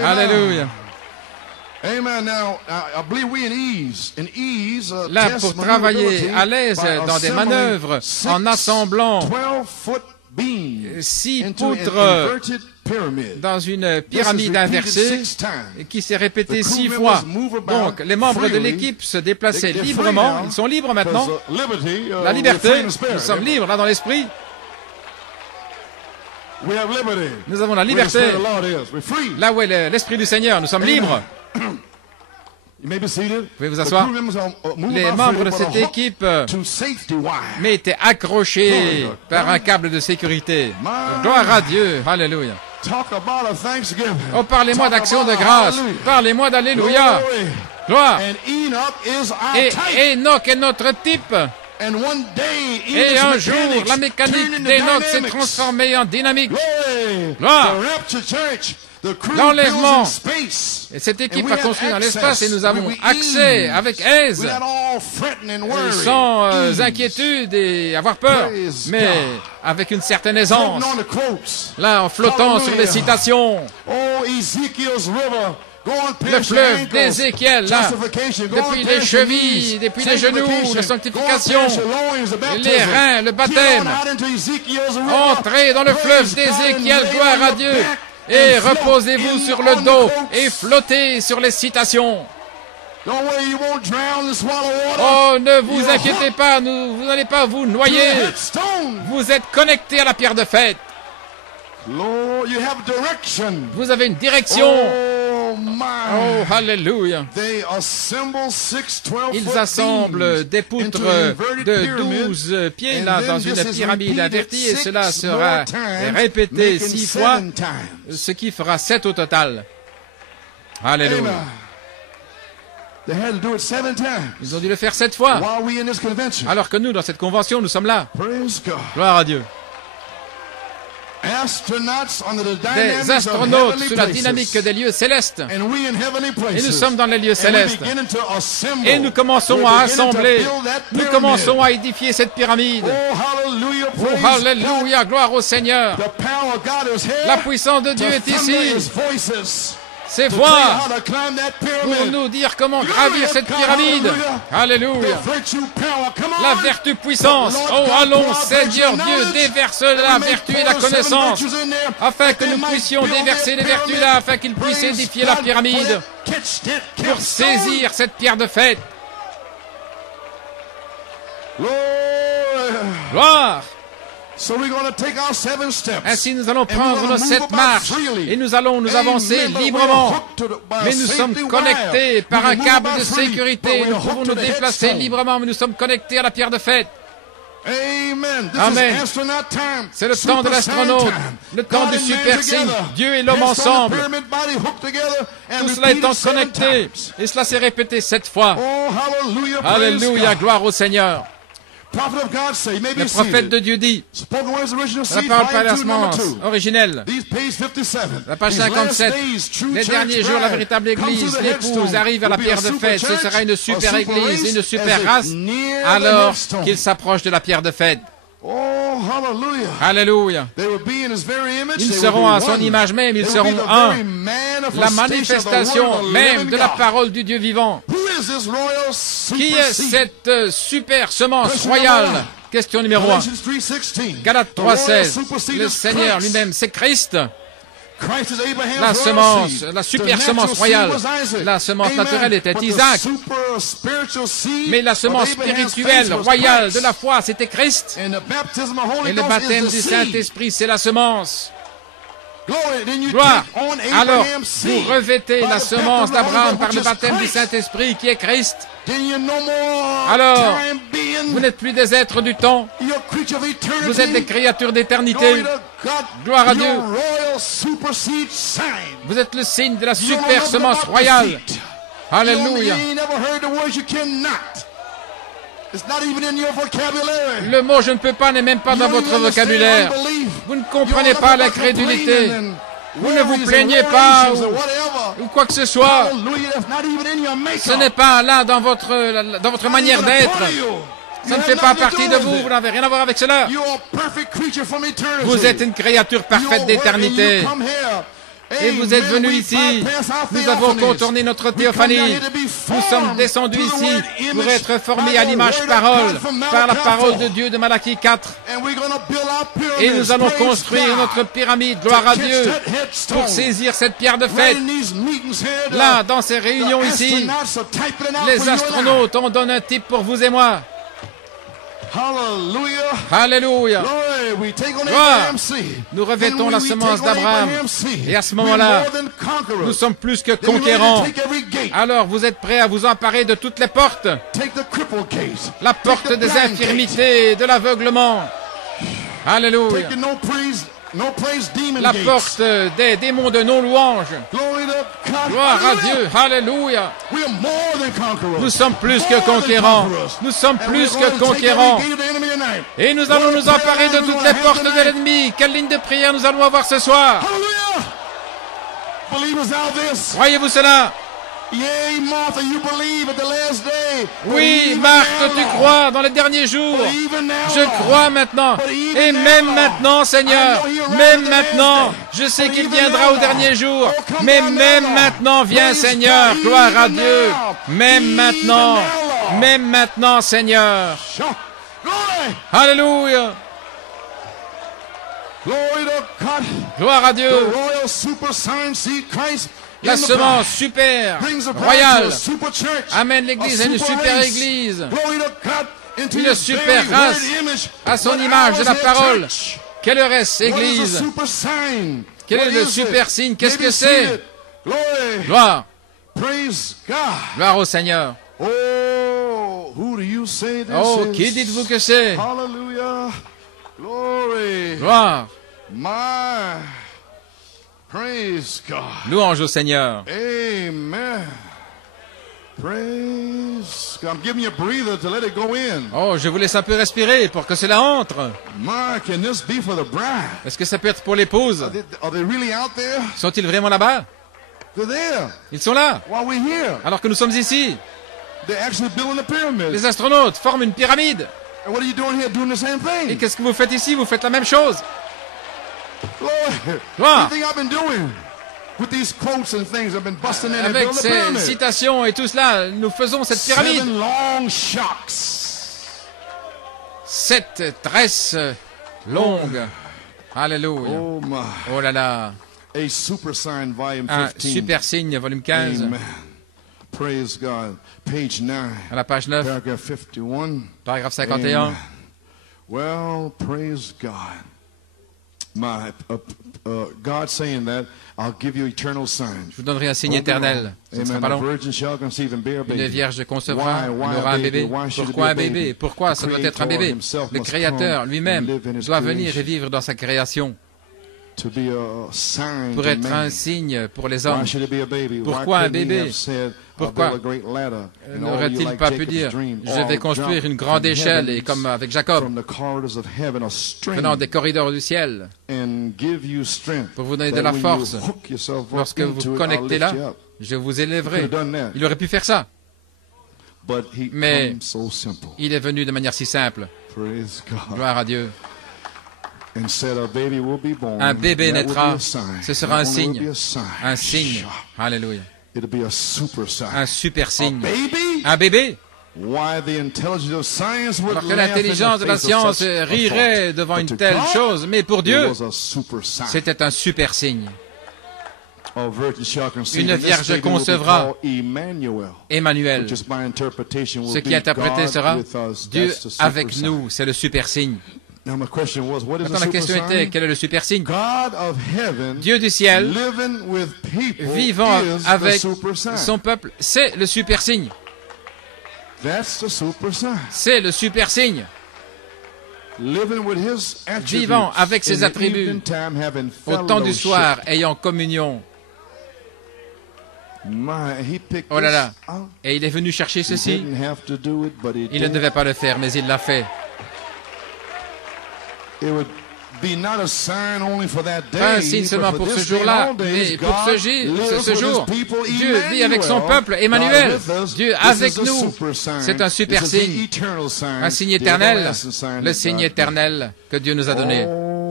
Alléluia. Amen. Now, I believe we Là, pour travailler à l'aise dans des manœuvres, en assemblant 6 poutres dans une pyramide inversée qui s'est répétée 6 fois. Donc, les membres de l'équipe se déplaçaient librement. Ils sont libres maintenant. La liberté. Nous sommes libres là dans l'esprit. Nous avons la liberté. Là où est l'esprit du Seigneur, nous sommes libres. Vous pouvez vous asseoir. Les membres de cette équipe étaient accrochés par un câble de sécurité. Gloire à Dieu. Alléluia. Oh, parlez-moi d'action de grâce. Parlez-moi d'Alléluia. Gloire. Et Enoch est notre type. Et un jour, la mécanique d'Enoch s'est transformée en dynamique. Gloire. L'enlèvement. Et cette équipe a construit dans l'espace et nous avons accès avec aise, sans inquiétude et avoir peur, mais avec une certaine aisance. Là, en flottant sur les citations. Le fleuve d'Ézéchiel, là, depuis les chevilles, depuis les genoux, la sanctification, les reins, le baptême. Entrez dans le fleuve d'Ézéchiel, gloire à Dieu. Et reposez-vous sur le dos et flottez sur les citations. Oh, ne vous inquiétez pas, vous n'allez pas vous noyer. Vous êtes connecté à la pierre de fête. Vous avez une direction. Oh, alléluia. Ils assemblent des poutres de 12 pieds là dans une pyramide invertie et cela sera répété 6 fois, ce qui fera 7 au total. Alléluia. Ils ont dû le faire 7 fois. Alors que nous, dans cette convention, nous sommes là. Gloire à Dieu. Des astronautes sous la dynamique des lieux célestes. Et nous sommes dans les lieux célestes. Et nous commençons à assembler. Nous commençons à édifier cette pyramide. Oh, alléluia, gloire au Seigneur. La puissance de Dieu est ici. Ces voix pour nous dire comment gravir cette pyramide. Alléluia. La vertu puissance. Oh, allons, Seigneur Dieu, déverse la vertu et la connaissance, afin que nous puissions déverser les vertus là, afin qu'ils puissent édifier la pyramide, pour saisir cette pierre de fête. Gloire. Ainsi, nous allons prendre nos 7 marches et nous allons nous avancer librement. Mais nous sommes connectés par un câble de sécurité. Nous pouvons nous déplacer librement, mais nous sommes connectés à la pierre de fête. Amen. C'est le temps de l'astronaute, le temps du super signe. Dieu et l'homme ensemble. Tout cela étant connecté. Et cela s'est répété 7 fois. Alléluia, gloire au Seigneur. Le prophète de Dieu dit, la parole par la semence originelle, la page 57, les derniers jours, la véritable église, l'épouse arrive à la pierre de fête, ce sera une super église, une super race, alors qu'il s'approche de la pierre de fête. Alléluia. Ils seront à son image même, ils seront un. La manifestation même de la parole du Dieu vivant. Qui est cette super semence royale? Question numéro 1. Galates 3,16. Le Seigneur lui-même, c'est Christ. La semence, la super semence royale, la semence naturelle était Isaac. Mais la semence spirituelle, royale de la foi, c'était Christ. Et le baptême du Saint-Esprit, c'est la semence. Gloire. Alors, vous revêtez la semence d'Abraham par le baptême du Saint-Esprit qui est Christ. Alors, vous n'êtes plus des êtres du temps. Vous êtes des créatures d'éternité. Gloire à Dieu. Vous êtes le signe de la super semence royale. Alléluia. Le mot « je ne peux pas » n'est même pas dans votre vocabulaire. Vous ne comprenez pas l'incrédulité. Vous ne vous plaignez pas ou quoi que ce soit. Ce n'est pas là dans votre manière d'être. Ça ne fait pas partie de vous. Vous n'avez rien à voir avec cela. Vous êtes une créature parfaite d'éternité. Et vous êtes venus ici. Nous avons contourné notre théophanie. Nous sommes descendus ici pour être formés à l'image parole, par la parole de Dieu de Malachie 4. Et nous allons construire notre pyramide, gloire à Dieu, pour saisir cette pierre de fête. Là, dans ces réunions ici, les astronautes ont donné un type pour vous et moi. Alléluia. Gloire. Nous revêtons la semence d'Abraham. Et à ce moment-là, nous sommes plus que conquérants. Alors, vous êtes prêts à vous emparer de toutes les portes? La porte des infirmités, de l'aveuglement. Alléluia. La porte des démons de non-louange. Gloire à Dieu. Alléluia. Nous sommes plus que conquérants. Nous sommes plus que conquérants. Et nous allons nous emparer de toutes les portes de l'ennemi. Quelle ligne de prière nous allons avoir ce soir? Croyez-vous cela? Oui, Marthe, tu crois dans les derniers jours. Je crois maintenant. Et même maintenant, Seigneur, même maintenant, je sais qu'il viendra au dernier jour. Mais même maintenant, viens, Seigneur, gloire à Dieu. Même maintenant, Seigneur. Alléluia. Gloire à Dieu. La semence super royale amène l'Église à une super Église, une super race à son image de la parole. Quelle est-ce, Église? Quel est le super signe? Qu'est-ce que c'est? Gloire. Gloire au Seigneur. Oh, qui dites-vous que c'est? Gloire. Praise God. Louange au Seigneur. Amen. Praise God. I'm giving you a breather to let it go in. Oh, je vous laisse un peu respirer pour que cela entre. My, can this be for the bride? Est-ce que ça peut être pour l'épouse? Are they really out there? Sont-ils vraiment là-bas? They're there. Ils sont là. While we're here. Alors que nous sommes ici. They're actually building a pyramid. Les astronautes forment une pyramide. And what are you doing here? Doing the same thing. Et qu'est-ce que vous faites ici? Vous faites la même chose. Gloire. Avec ces citations et tout cela, nous faisons cette pyramide. 7 tresses longues. Alléluia. Oh là là. Un super signe, volume 15. Amen. Praise God. Page 9. À la page 9. Paragraphe 51. Amen. Well, praise God. God saying that I'll give you eternal signs. Je vous donnerai un signe éternel. Ce ne sera pas long. Une vierge concevra, elle aura un bébé. Pourquoi un bébé? Pourquoi ça doit être un bébé? Le Créateur lui-même doit venir et vivre dans sa création pour être un signe pour les hommes. Pourquoi un bébé? Pourquoi n'aurait-il pas pu dire « Je vais construire une grande échelle » et comme avec Jacob, venant des corridors du ciel, pour vous donner de la force. Lorsque vous vous connectez là, je vous élèverai. Il aurait pu faire ça. Mais il est venu de manière si simple. Gloire à Dieu. Un bébé naîtra. Ce sera un signe. Un signe. Alléluia. Un super signe. Un bébé? Alors que l'intelligence de la science rirait devant une telle chose, mais pour Dieu, c'était un super signe. Une vierge concevra Emmanuel. Ce qui interprété sera Dieu avec nous, c'est le super signe. Maintenant, la question était, quel est le super signe? Dieu du ciel, vivant avec son peuple, c'est le super signe. C'est le super signe. Vivant avec ses attributs, au temps du soir, ayant communion. Oh là là. Et il est venu chercher ceci. Il ne devait pas le faire, mais il l'a fait. Pas un signe seulement pour ce jour-là, mais pour ce jour, Dieu vit avec son peuple, Emmanuel, Dieu avec nous. C'est un super signe, un signe éternel, le signe éternel que Dieu nous a donné.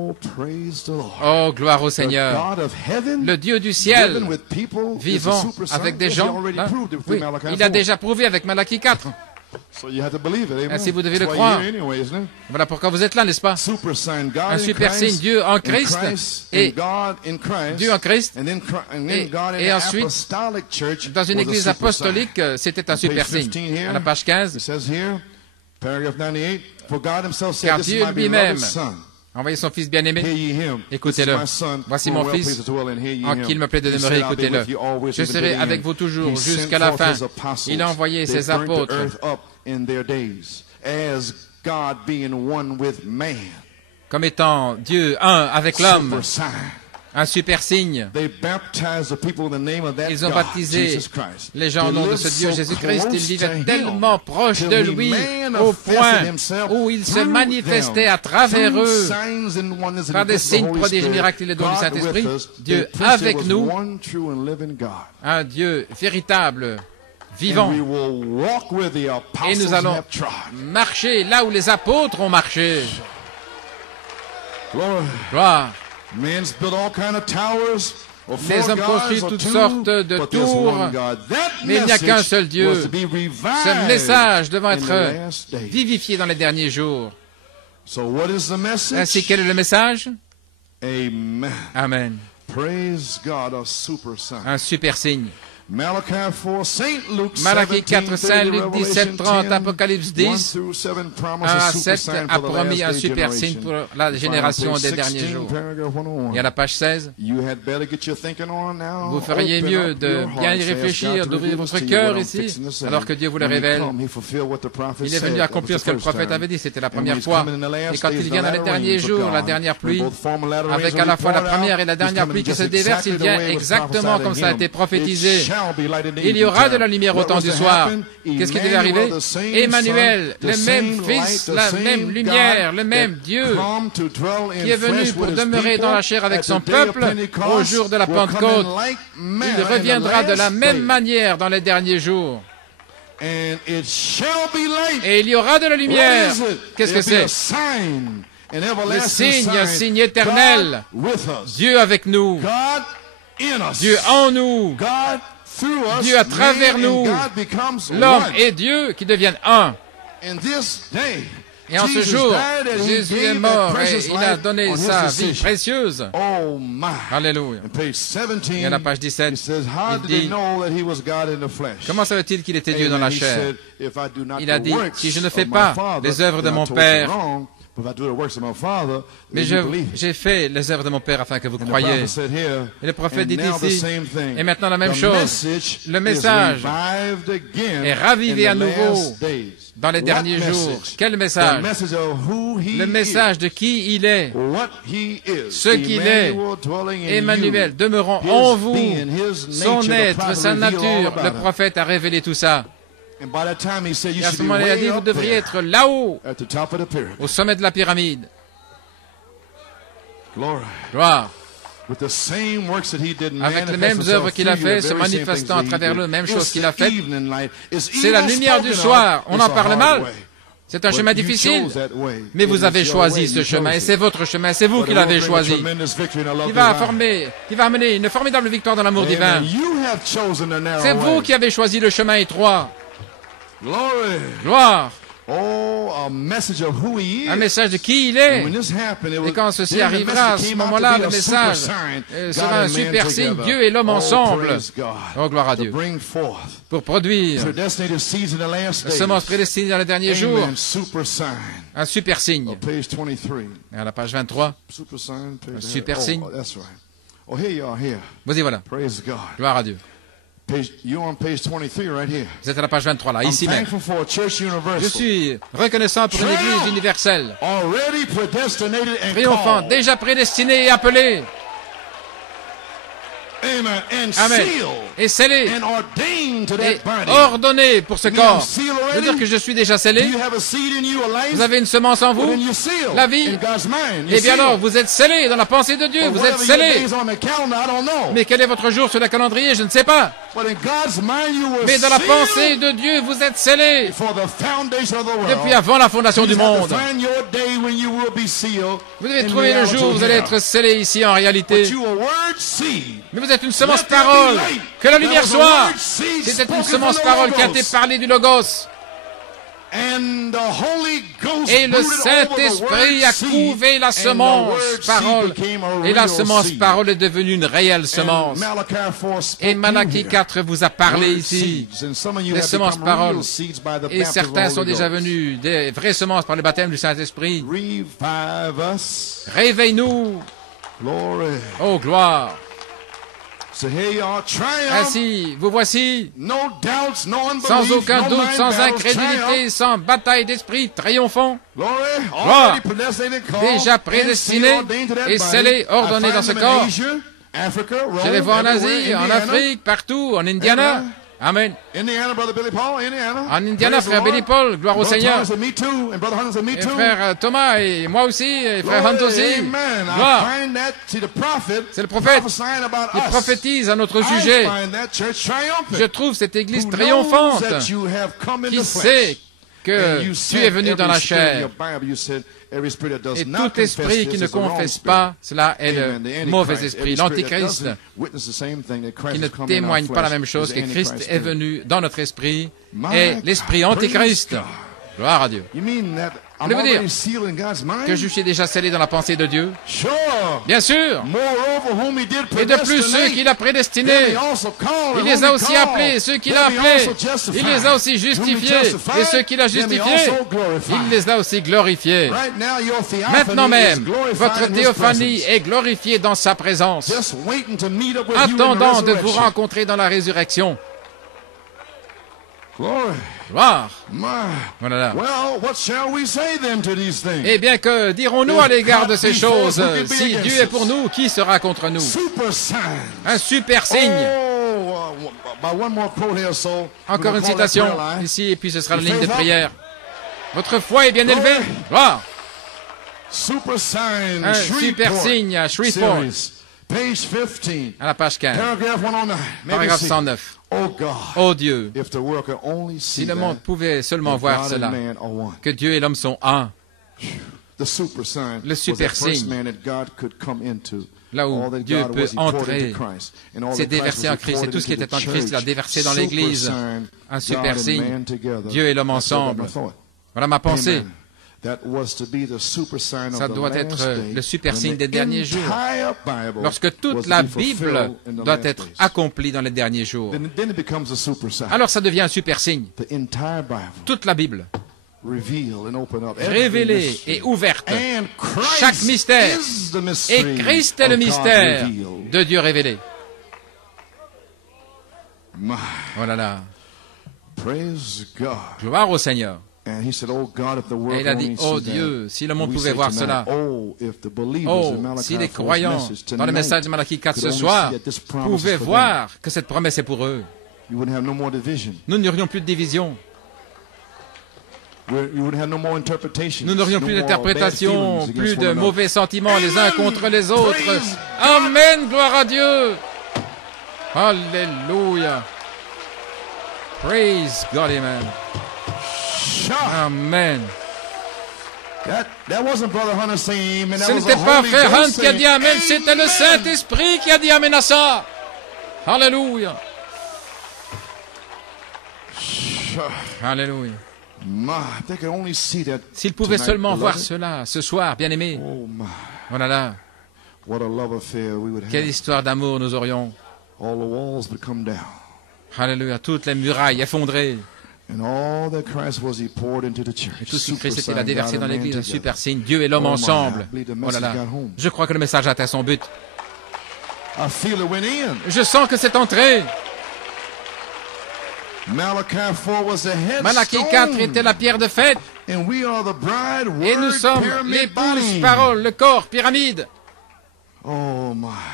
Oh, praise the Lord. Oh, gloire au The Seigneur. God of heaven, Le Dieu du ciel, living with people, is a vivant super son. avec des Yes, he gens. already Hein? proved it through Oui, Malachi il a 4. déjà prouvé avec Malachie 4. So you have to believe it, amen. Ainsi, vous devez That's le why croire. you're here anyway, isn't it? Voilà pourquoi vous êtes là, n'est-ce pas? Super sign, God Un in super Christ, signe, Dieu en in Christ, and et God in Christ, Dieu en Christ, and then et- God in et the ensuite, apostolic church dans une was a église super apostolique, sign. c'était un On super page signe. 15 here, À la page It 15, says here, paragraph 98, for God himself said, car this is Dieu my lui-même beloved son. a envoyé son Fils Hear bien-aimé. ye him. Écoutez-le. This is my son, Voici who mon well fils, pleased to dwell, and hear ye en him. qui il me plaît de He demeurer. said, I'll be Écoutez-le. with you always, Je even to serai the avec end. vous toujours He jusqu'à sent la forth fin. his apostles. Il a envoyé They ses burnt the apôtres. earth up in their days, as God being one with man. Comme étant Dieu un avec l'homme, Super sign. un super signe. They baptized the people in the name of that Ils ont God, baptisé Jesus Christ. les gens au They nom de lived ce Dieu so Jésus-Christ. close Ils vivaient to him tellement proches till de he lui manifested au point himself où il se through manifestait them, à travers through eux signs and wonders and par des gifts of the signes, Holy prodiges, Spirit. miracles et les dons du God Saint-Esprit. with us. Dieu They preached avec there was nous, one true and living God. un Dieu véritable, And vivant. we will walk where the Et apostles nous allons have trod. marcher là où les apôtres ont marché. Glory. Gloire. Men's built all kind of towers. Or Les four hommes construisent gods, or toutes two, sortes de but there's tours, one God. That mais il n'y a qu'un message seul Dieu. was to be revived Ce message devant in the être last days. vivifié dans les derniers jours. So what is the message? Ainsi, quel est le message? Amen. Amen. Praise God, a super sign. Un super signe. Malachi 4, Saint Luke Malachie 4, 17, Saint 30, Luc 17, 30, Revelation 10, Apocalypse 10, 1 through 7 promise 1 a à super 7 sign a for the promis last un day super signe generation. pour la You find génération on page des derniers 16, jours. paragraph 101. Et à la page 16, You had better get your thinking on now. vous feriez Open mieux up de your bien y hearts, ask réfléchir, God to d'ouvrir reveal votre to you cœur what I'm ici, fixing to say. alors que Dieu vous le When he révèle. come, he fulfilled what the prophet Il est venu said. accomplir That ce que was le the first prophète time. avait dit, c'était la And when première he's fois. coming in the last Et quand days, il the vient dans les latter derniers rains of jours, la God, dernière when pluie, both former latter rains avec will à la be fois la poured out, première et la he's dernière coming pluie qui just se déverse, exactly il the vient way it was exactement prophesied comme in ça a him. été prophétisé. It shall be light in the Il y aura de evening la lumière au time. temps What du was to soir. happen? Qu'est-ce qui devait arriver? Emmanuel, the same Emmanuel, Son, le the même same Fils, light, the la same même lumière, God le même that Dieu come to dwell in qui est venu flesh pour with his demeurer people dans la chair avec at son the day of peuple Pentecost au jour de la will come in Pentecôte. like manner Il in the reviendra de la last même day. manière dans les derniers jours. And it shall be light. Et il y aura de la lumière. What is it? Qu'est-ce que There'll be a c'est? sign, an Le everlasting signe, un sign. signe éternel. God with us. Dieu avec nous. God in us. Dieu en nous. God through us. Dieu à travers man nous. and God becomes L'homme one. et Dieu qui deviennent un. In this day, Et en ce Jesus jour, died and he Jésus est gave that mort et precious il a life donné on his sa vie decision. précieuse. Oh my. Alléluia. On page 17, Et à la page 17, it says, how il did they dit, know that he was God in the flesh? comment savait-il qu'il était Dieu dans la Amen. He chair? said, if I do not Il a the dit, works si je ne of fais my pas Father, les œuvres de then I mon told you Père, wrong. But if I do the works of my Father, mais then you believe. j'ai fait les œuvres de mon Père afin que vous And the croyiez. prophet said here, Et le prophète and dit now the ici, same thing. et maintenant la même The chose, message le is message revived again est ravivé in à the nouveau last days. dans les What derniers jours. message? Quel The message? message of who he Le message de qui il est, is, what he is, ce qu'il est, Emmanuel dwelling in Emmanuel, you. demeurant His en vous, being, his son nature, the être, prophet sa revealed all nature. about Le him. prophète a révélé tout ça. And by that time he said, you Et à should ce be moment-là, il a way dit, vous up devriez there, être là-haut, at the top of the pyramid. au sommet de la pyramide. Glory. Gloire. With the same works that he did Avec les manifest mêmes himself œuvres qu'il a through you, fait, the se very same manifestant things à that he travers did. le même It's chose qu'il the a fait. evening light. It's C'est la evil lumière du spoken soir. of. On It's en a parle hard mal. way. C'est un But chemin you difficile. chose that way. Mais It vous is avez your choisi way. ce You chemin. chose Et it. c'est votre chemin. C'est vous But qui it will l'avez bring a choisi. tremendous victory in the love Qui va divine. amener une formidable victoire dans l'amour divin. Amen. You have chosen the narrow C'est vous way. qui avez choisi le chemin étroit. Glory. Gloire. Oh, a message of who he is. Un message de qui il And est. when this happened, it was, Et quand ceci then the arrivera, à message ce came out to moment-là, be le a message super sign. God sera un and man super signe. together. Dieu et l'homme Oh, ensemble. praise God. Oh, gloire à To Dieu. bring forth Pour produire predestinated seeds in the last la days. semence prédestinée dans les derniers jours. Amen. Super sign. Un super signe. Page 23. Et à la page 23, Super sign. Page un super oh, signe. that's right. Oh, here you are here. Vous y voilà. Praise God. Gloire à Dieu. You're on page 23 right here. Vous êtes à la page 23 là, I'm ici même. thankful for a church universal. Je suis reconnaissant pour une église universelle, Already predestinated and triomphante, called. déjà prédestinée et appelée. And Amen. Et scellé et ordonné pour ce corps. Ça veut dire que je suis déjà scellé. Vous avez une semence en vous, la vie. Et bien alors, vous êtes scellé dans la pensée de Dieu. Vous êtes scellé. Mais quel est votre jour sur le calendrier? Je ne sais pas. Mais dans la pensée de Dieu, vous êtes scellé depuis avant la fondation du monde. Vous devez trouver le jour où vous allez être scellé ici en réalité. Mais vous êtes une semence parole. Que la lumière soit. C'était une semence parole qui a été parlée du Logos. Et le Saint-Esprit a couvé la semence parole. Et la semence parole est devenue une réelle semence. Et Malachie 4 vous a parlé ici. Les semences parole. Et certains sont déjà venus des vraies semences par le baptême du Saint-Esprit. Réveille-nous. Oh, gloire. Ainsi, vous voici, sans aucun doute, sans incrédulité, sans bataille d'esprit, triomphant. Gloire, déjà prédestiné et scellé, ordonné dans ce corps. Je les vois en Asie, en Afrique, partout, en Indiana. Amen. En Indiana, frère Billy Paul, gloire au Seigneur. Et frère Thomas, et moi aussi, et frère Hunt aussi. Gloire. C'est le prophète qui prophétise à notre sujet. Je trouve cette église triomphante qui sait que tu es venu dans la chair. Et tout esprit qui ne confesse pas, cela est le mauvais esprit, l'antichrist, qui ne témoigne pas la même chose que Christ est venu dans notre esprit, et l'esprit antichrist. Gloire à Dieu. Voulez-vous dire que je suis déjà scellé dans la pensée de Dieu? Bien sûr. Et de plus, ceux qu'il a prédestinés, il les a aussi appelés. Ceux qu'il a appelés, il les a aussi justifiés. Et ceux qu'il a justifiés, il les a aussi glorifiés. Maintenant même, votre théophanie est glorifiée dans sa présence, attendant de vous rencontrer dans la résurrection. Gloire. Voilà. Eh bien, que dirons-nous à l'égard de ces choses? Si Dieu est pour nous, qui sera contre nous? Un super signe. Encore une citation ici, et puis ce sera la ligne de prière. Votre foi est bien élevée. Gloire. Un super signe à Shreveport. À la page 15. Paragraphe 109. Oh Dieu, si le monde pouvait seulement voir cela, que Dieu et l'homme sont un, le super signe, là où Dieu peut entrer, c'est déversé en Christ. Et tout ce qui était en Christ, il a déversé dans l'Église. Un super signe, Dieu et l'homme ensemble. Voilà ma pensée. Ça doit être le super signe des derniers jours. Lorsque toute la Bible doit être accomplie dans les derniers jours, alors ça devient un super signe. Toute la Bible, révélée et ouverte, chaque mystère. Et Christ est le mystère de Dieu révélé. Oh là là. Gloire au Seigneur. Et il a dit, oh Dieu, si le monde pouvait voir cela, oh, si les croyants dans le message de Malachie 4 ce soir pouvaient voir que cette promesse est pour eux, nous n'aurions plus de division. Nous n'aurions plus d'interprétation, plus de mauvais sentiments les uns contre les autres. Amen, gloire à Dieu. Alléluia. Praise God, amen. Amen. Ce n'était pas frère Hunt qui a dit Amen, c'était le Saint-Esprit qui a dit Amen à ça. Alléluia. Alléluia. S'il pouvait seulement voir cela ce soir, bien-aimé. Oh là là. Quelle histoire d'amour nous aurions. Alléluia. Toutes les murailles effondrées. Et tout ce que Christ était là déversé dans l'Église, un super signe, Dieu et l'homme ensemble. Oh là là, je crois que le message a atteint son but. Je sens que c'est entré. Malachie 4 était la pierre de fête. Et nous sommes l'épouse, parole, le corps, pyramide.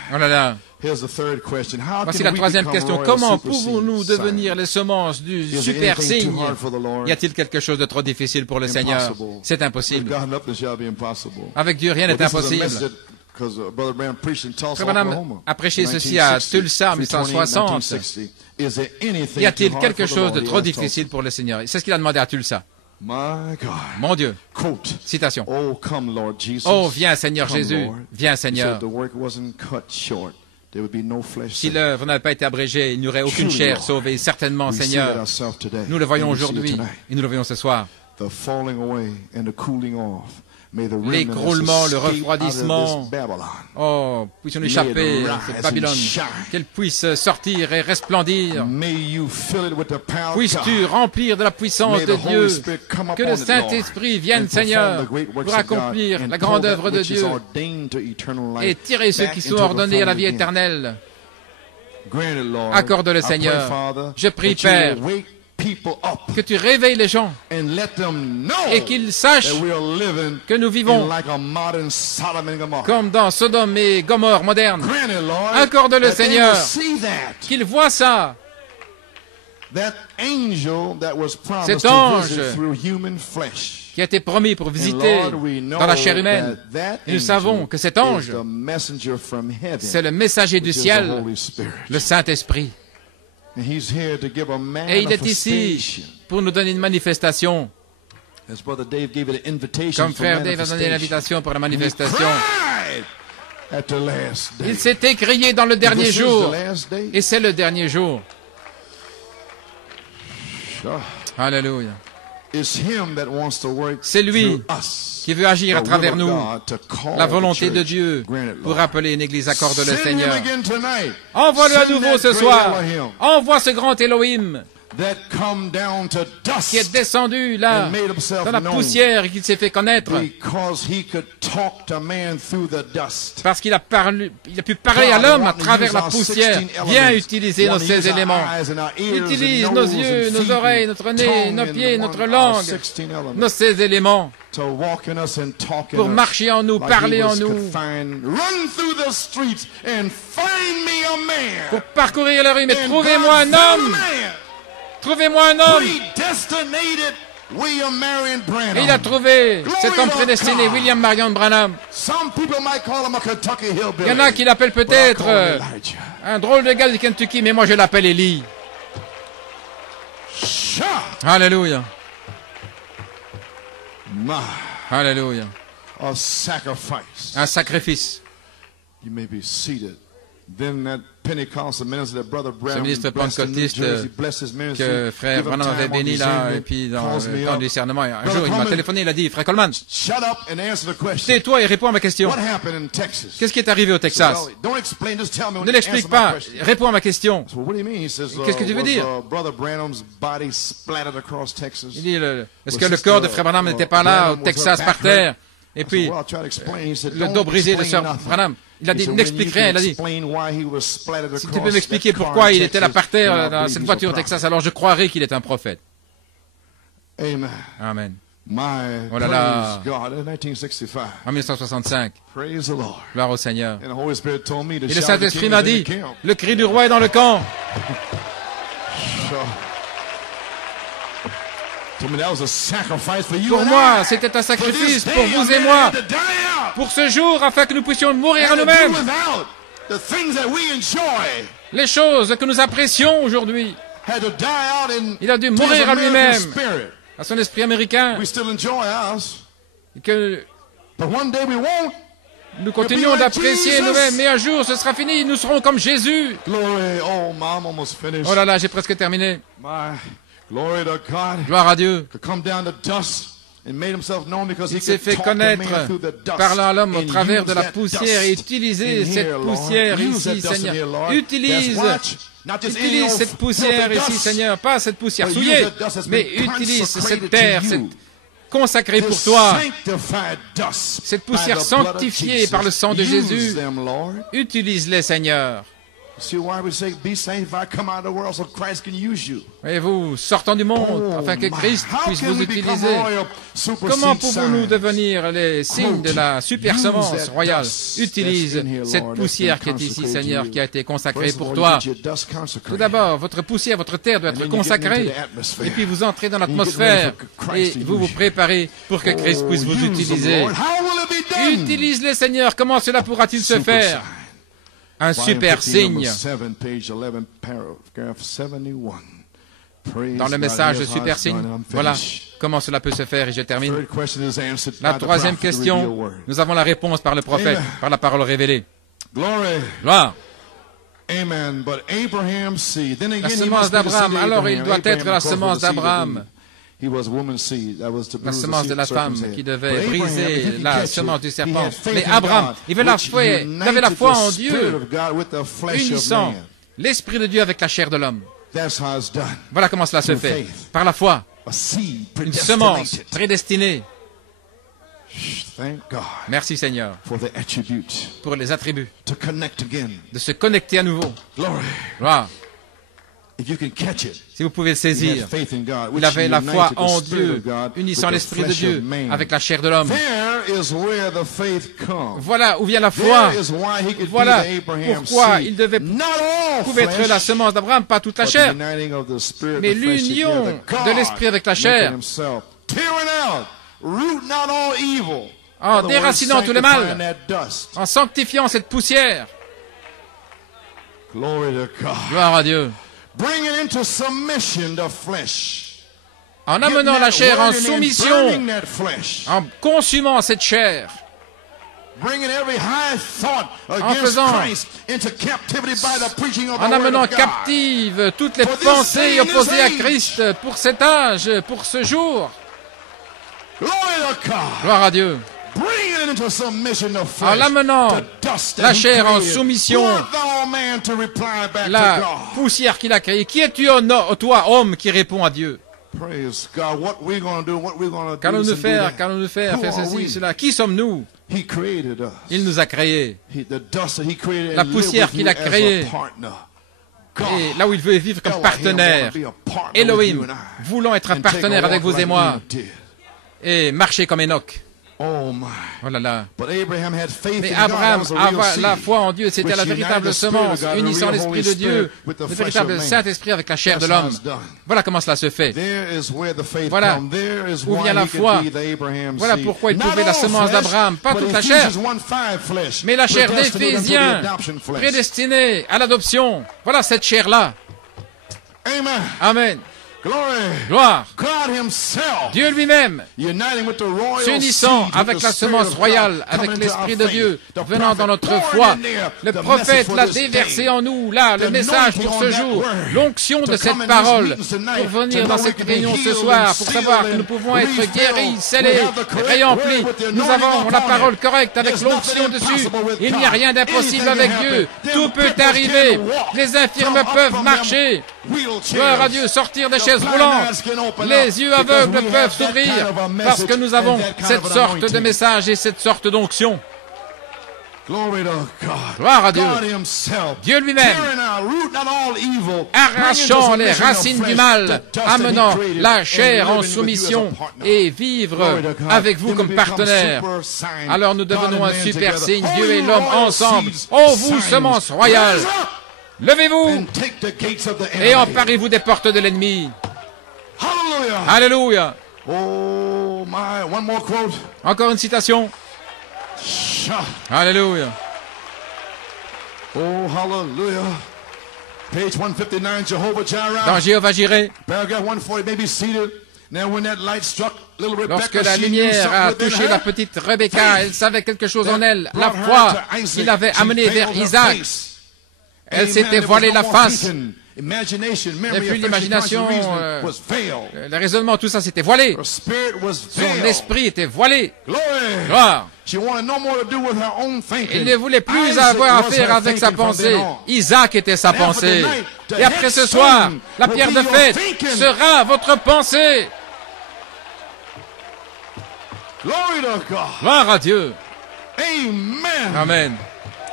Oh là là. Here's the third question. How Voici can la we troisième become question. royal Comment super pouvons-nous seeds? devenir les semences du Is there super anything signe? too hard for the Lord? Y a-t-il quelque chose de trop difficile pour le Seigneur? Impossible. C'est With impossible. God, nothing shall be impossible. Avec Dieu, rien n'est Well, this is a impossible. message that- 'cause, Brother Branham preached in Tulsa, Frère Branham Oklahoma, a prêché in ceci à 1960, Tulsa en 1960. 1960. Is there anything Y a-t-il too hard quelque for the chose de Lord? trop He asked difficile Tulsa. pour le Seigneur? C'est ce qu'il a demandé à Tulsa. My God. Mon Dieu. Quote. Citation. Oh, come, Lord Jesus. Oh, viens Seigneur Come, Jésus. Lord. Viens He Seigneur. said the work wasn't cut short. There would be no flesh Si saved. l'œuvre n'avait pas été abrégée, il n'y aurait aucune Truly, chair Lord. sauvée. Certainement, We see that Seigneur. ourselves today. Nous le voyons And we see it aujourd'hui tonight. et nous le voyons ce soir. The falling away and the cooling off. May the remnant L'écroulement, le escape out of refroidissement. this Babylon. Oh, puissions-nous échapper de cette Babylone. Qu'elle puisse sortir et resplendir. May you fill it with the power of Puisses-tu God. remplir de la puissance May de the Holy Dieu. Spirit come Que upon le it, Saint-Esprit Lord, vienne, and perform Seigneur, the great works pour of accomplir God, la and grande pull that œuvre de which is Dieu ordained to eternal life et tirer ceux back qui into sont the ordonnés à la fold vie again. éternelle. Grant it, Lord. Accorde-le, I pray, Seigneur. Father, Je prie, that you Père, will wake people up que tu réveilles les gens and let them know et qu'ils sachent that we are living que nous vivons in like a modern Sodom and Gomorrah. comme dans Sodome et Gomorrhe moderne. Grant it, Lord, Accorde-le, that they Seigneur. will see that. Qu'ils voient ça. That angel that was promised Cet to ange visit through human flesh. Qui a été promis pour visiter And Lord, we know dans la chair humaine. that Et nous angel savons que cet is ange, the messenger from heaven, c'est le messager du which is the ciel, Holy Spirit. le Saint-Esprit. And he's here to give a Et il est ici manifestation. pour nous donner une manifestation. As Brother Dave gave it an invitation Comme for frère Dave a donné manifestation. l'invitation pour la And he manifestation. cried at the last day. Il s'est écrié dans le dernier This is jour. the last day. Et c'est le dernier jour. Sure. Alléluia. It's him that wants to work C'est lui through us. qui veut agir à The will travers of nous. God to call La the volonté de church. Dieu Grant it, pour Lord. appeler une église. Accorde-le, Send him Seigneur. again tonight. Envoie-le à Send nouveau that ce great soir. Elohim Envoie ce grand Elohim that come down to dust qui est descendu là, and made himself dans la known poussière et qui s'est fait connaître. because he could talk to man through the dust. Parce qu'il a pu parler à l'homme à travers la poussière. Viens utiliser nos 16 éléments. Utilise nos yeux, nos oreilles, notre nez, nos pieds, notre langue, nos 16 éléments pour marcher en nous, parler en nous, pour parcourir la rue. Mais trouvez-moi un homme. Trouvez-moi un homme. Et il a trouvé cet homme prédestiné, William Marion Branham. Il y en a qui l'appellent peut-être un drôle de gars du Kentucky, mais moi je l'appelle Élie. Alléluia. Alléluia. Un sacrifice. You may be seated. Then that Pentecostal minister that Brother Branham Ce ministre blessed in New pentecôtiste Jersey, blessed his ministry, que frère give him Branham avait time on béni là, discernment, et puis dans calls le me temps up. du discernement, un Brother jour il m'a Coleman, téléphoné, il a dit, frère Coleman, shut up and answer the question. tais-toi et réponds à ma question. What happened in Texas? Qu'est-ce qui est arrivé au Texas? Well, don't explain, just tell me when Ne you l'explique answer my pas, question. réponds à ma question. So what do you mean? He says, Qu'est-ce que tu veux dire? Brother Branham's body splattered across Texas? Il dit, est-ce que le corps de frère Branham n'était pas là au Texas par terre? Et puis, le dos brisé de sœur Branham. Il a dit, n'explique rien. Il a dit, si tu peux m'expliquer pourquoi il était là par terre dans cette voiture au Texas, alors je croirais qu'il est un prophète. Amen. Oh là là. En 1965. Gloire au Seigneur. Et le Saint-Esprit m'a dit, le cri du roi est dans le camp. Pour moi, c'était un sacrifice pour vous et moi, pour ce jour, afin que nous puissions mourir à nous-mêmes. Les choses que nous apprécions aujourd'hui, il a dû mourir à lui-même, à son esprit américain, et que nous continuons d'apprécier nous-mêmes, mais un jour ce sera fini, nous serons comme Jésus. Oh là là, j'ai presque terminé. Gloire à Dieu. Il s'est fait connaître, parlant à l'homme au travers de la poussière, et utiliser cette poussière ici, Seigneur. Utilise cette poussière ici, Seigneur. Pas cette poussière souillée, mais utilise cette terre, cette consacrée pour toi. Cette poussière sanctifiée par le sang de Jésus. Utilise-les, Seigneur. Et vous, sortant du monde, afin que Christ puisse vous utiliser. Comment pouvons-nous devenir les signes de la super semence royale? Utilise cette poussière qui est ici, Seigneur, qui a été consacrée pour toi. Tout d'abord, votre poussière, votre terre doit être consacrée. Et puis vous entrez dans l'atmosphère et vous vous préparez pour que Christ puisse vous utiliser. Utilise-les, Seigneur. Comment cela pourra-t-il se faire? Un super signe. Dans le message de super signe, voilà comment cela peut se faire et je termine. La troisième question, nous avons la réponse par le prophète, par la parole révélée. Gloire. La semence d'Abraham, alors il doit être la semence d'Abraham. La semence de la femme qui devait briser la semence du serpent. Mais Abraham, il avait la foi en Dieu, unissant l'Esprit de Dieu avec la chair de l'homme. Voilà comment cela se fait. Par la foi. Une semence prédestinée. Merci Seigneur pour les attributs. De se connecter à nouveau. Gloire. Si vous pouvez le saisir, il avait la foi en Dieu, unissant l'Esprit de Dieu avec la chair de l'homme. Voilà où vient la foi. Voilà pourquoi il pouvait être la semence d'Abraham, pas toute la chair, mais l'union de l'Esprit avec la chair, en déracinant tout le mal, en sanctifiant cette poussière. Gloire à Dieu. En amenant la chair en soumission, en consumant cette chair, en amenant captive toutes les pensées opposées à Christ pour cet âge, pour ce jour. Gloire à Dieu. En l'amenant la chair en soumission, la poussière qu'il a créée. Qui es-tu, toi, homme, qui répond à Dieu? Qu'allons-nous faire? Qu'allons-nous faire? Faire ceci, cela. Qui sommes-nous? Il nous a créés. La poussière qu'il a créée. Et là où il veut vivre comme partenaire. Elohim, voulons être un partenaire avec vous et moi. Et marcher comme Enoch. Oh là là. Mais Abraham avait la foi en Dieu, c'était la véritable semence, unissant l'Esprit de Dieu, le véritable Saint-Esprit avec la chair de l'homme. Voilà comment cela se fait. Voilà où vient la foi. Voilà pourquoi il pouvait la semence d'Abraham, pas toute la chair, mais la chair d'Éphésiens, prédestinée à l'adoption. Voilà cette chair-là. Amen. Gloire. Dieu lui-même, s'unissant avec la semence royale, avec l'Esprit de Dieu, venant dans notre foi. Le prophète l'a déversé en nous, là, le message pour ce jour, l'onction de cette parole, pour venir dans cette réunion ce soir, pour savoir que nous pouvons être guéris, scellés, réemplis. Nous avons la parole correcte avec l'onction dessus. Il n'y a rien d'impossible avec Dieu. Tout peut arriver. Les infirmes peuvent marcher. Gloire à Dieu, sortir des chaises roulantes. Les yeux aveugles peuvent s'ouvrir parce que nous avons cette sorte de message et cette sorte d'onction. Gloire à Dieu. Dieu lui-même, arrachant les racines du mal, amenant la chair en soumission et vivre avec vous comme partenaire. Alors nous devenons un super signe, Dieu et l'homme ensemble. Ô vous, semence royale, levez-vous et emparez-vous des portes de l'ennemi. Alléluia. Encore une citation. Alléluia. Oh, hallelujah. Page 159, Jehovah Jireh. Dans Jéhovah Jireh. Paragraph 140, may be seated. Now when that light struck little Rebecca, lorsque la lumière a touché la petite Rebecca, elle savait quelque chose en elle. La foi qui l'avait amenée vers Isaac. Elle s'était voilée la face. Et puis l'imagination, le raisonnement, tout ça s'était voilé. Son esprit était voilé. Gloire. Il ne voulait plus avoir affaire avec sa pensée. Isaac était sa pensée. Et après ce soir, la pierre de fête sera votre pensée. Gloire à Dieu. Amen.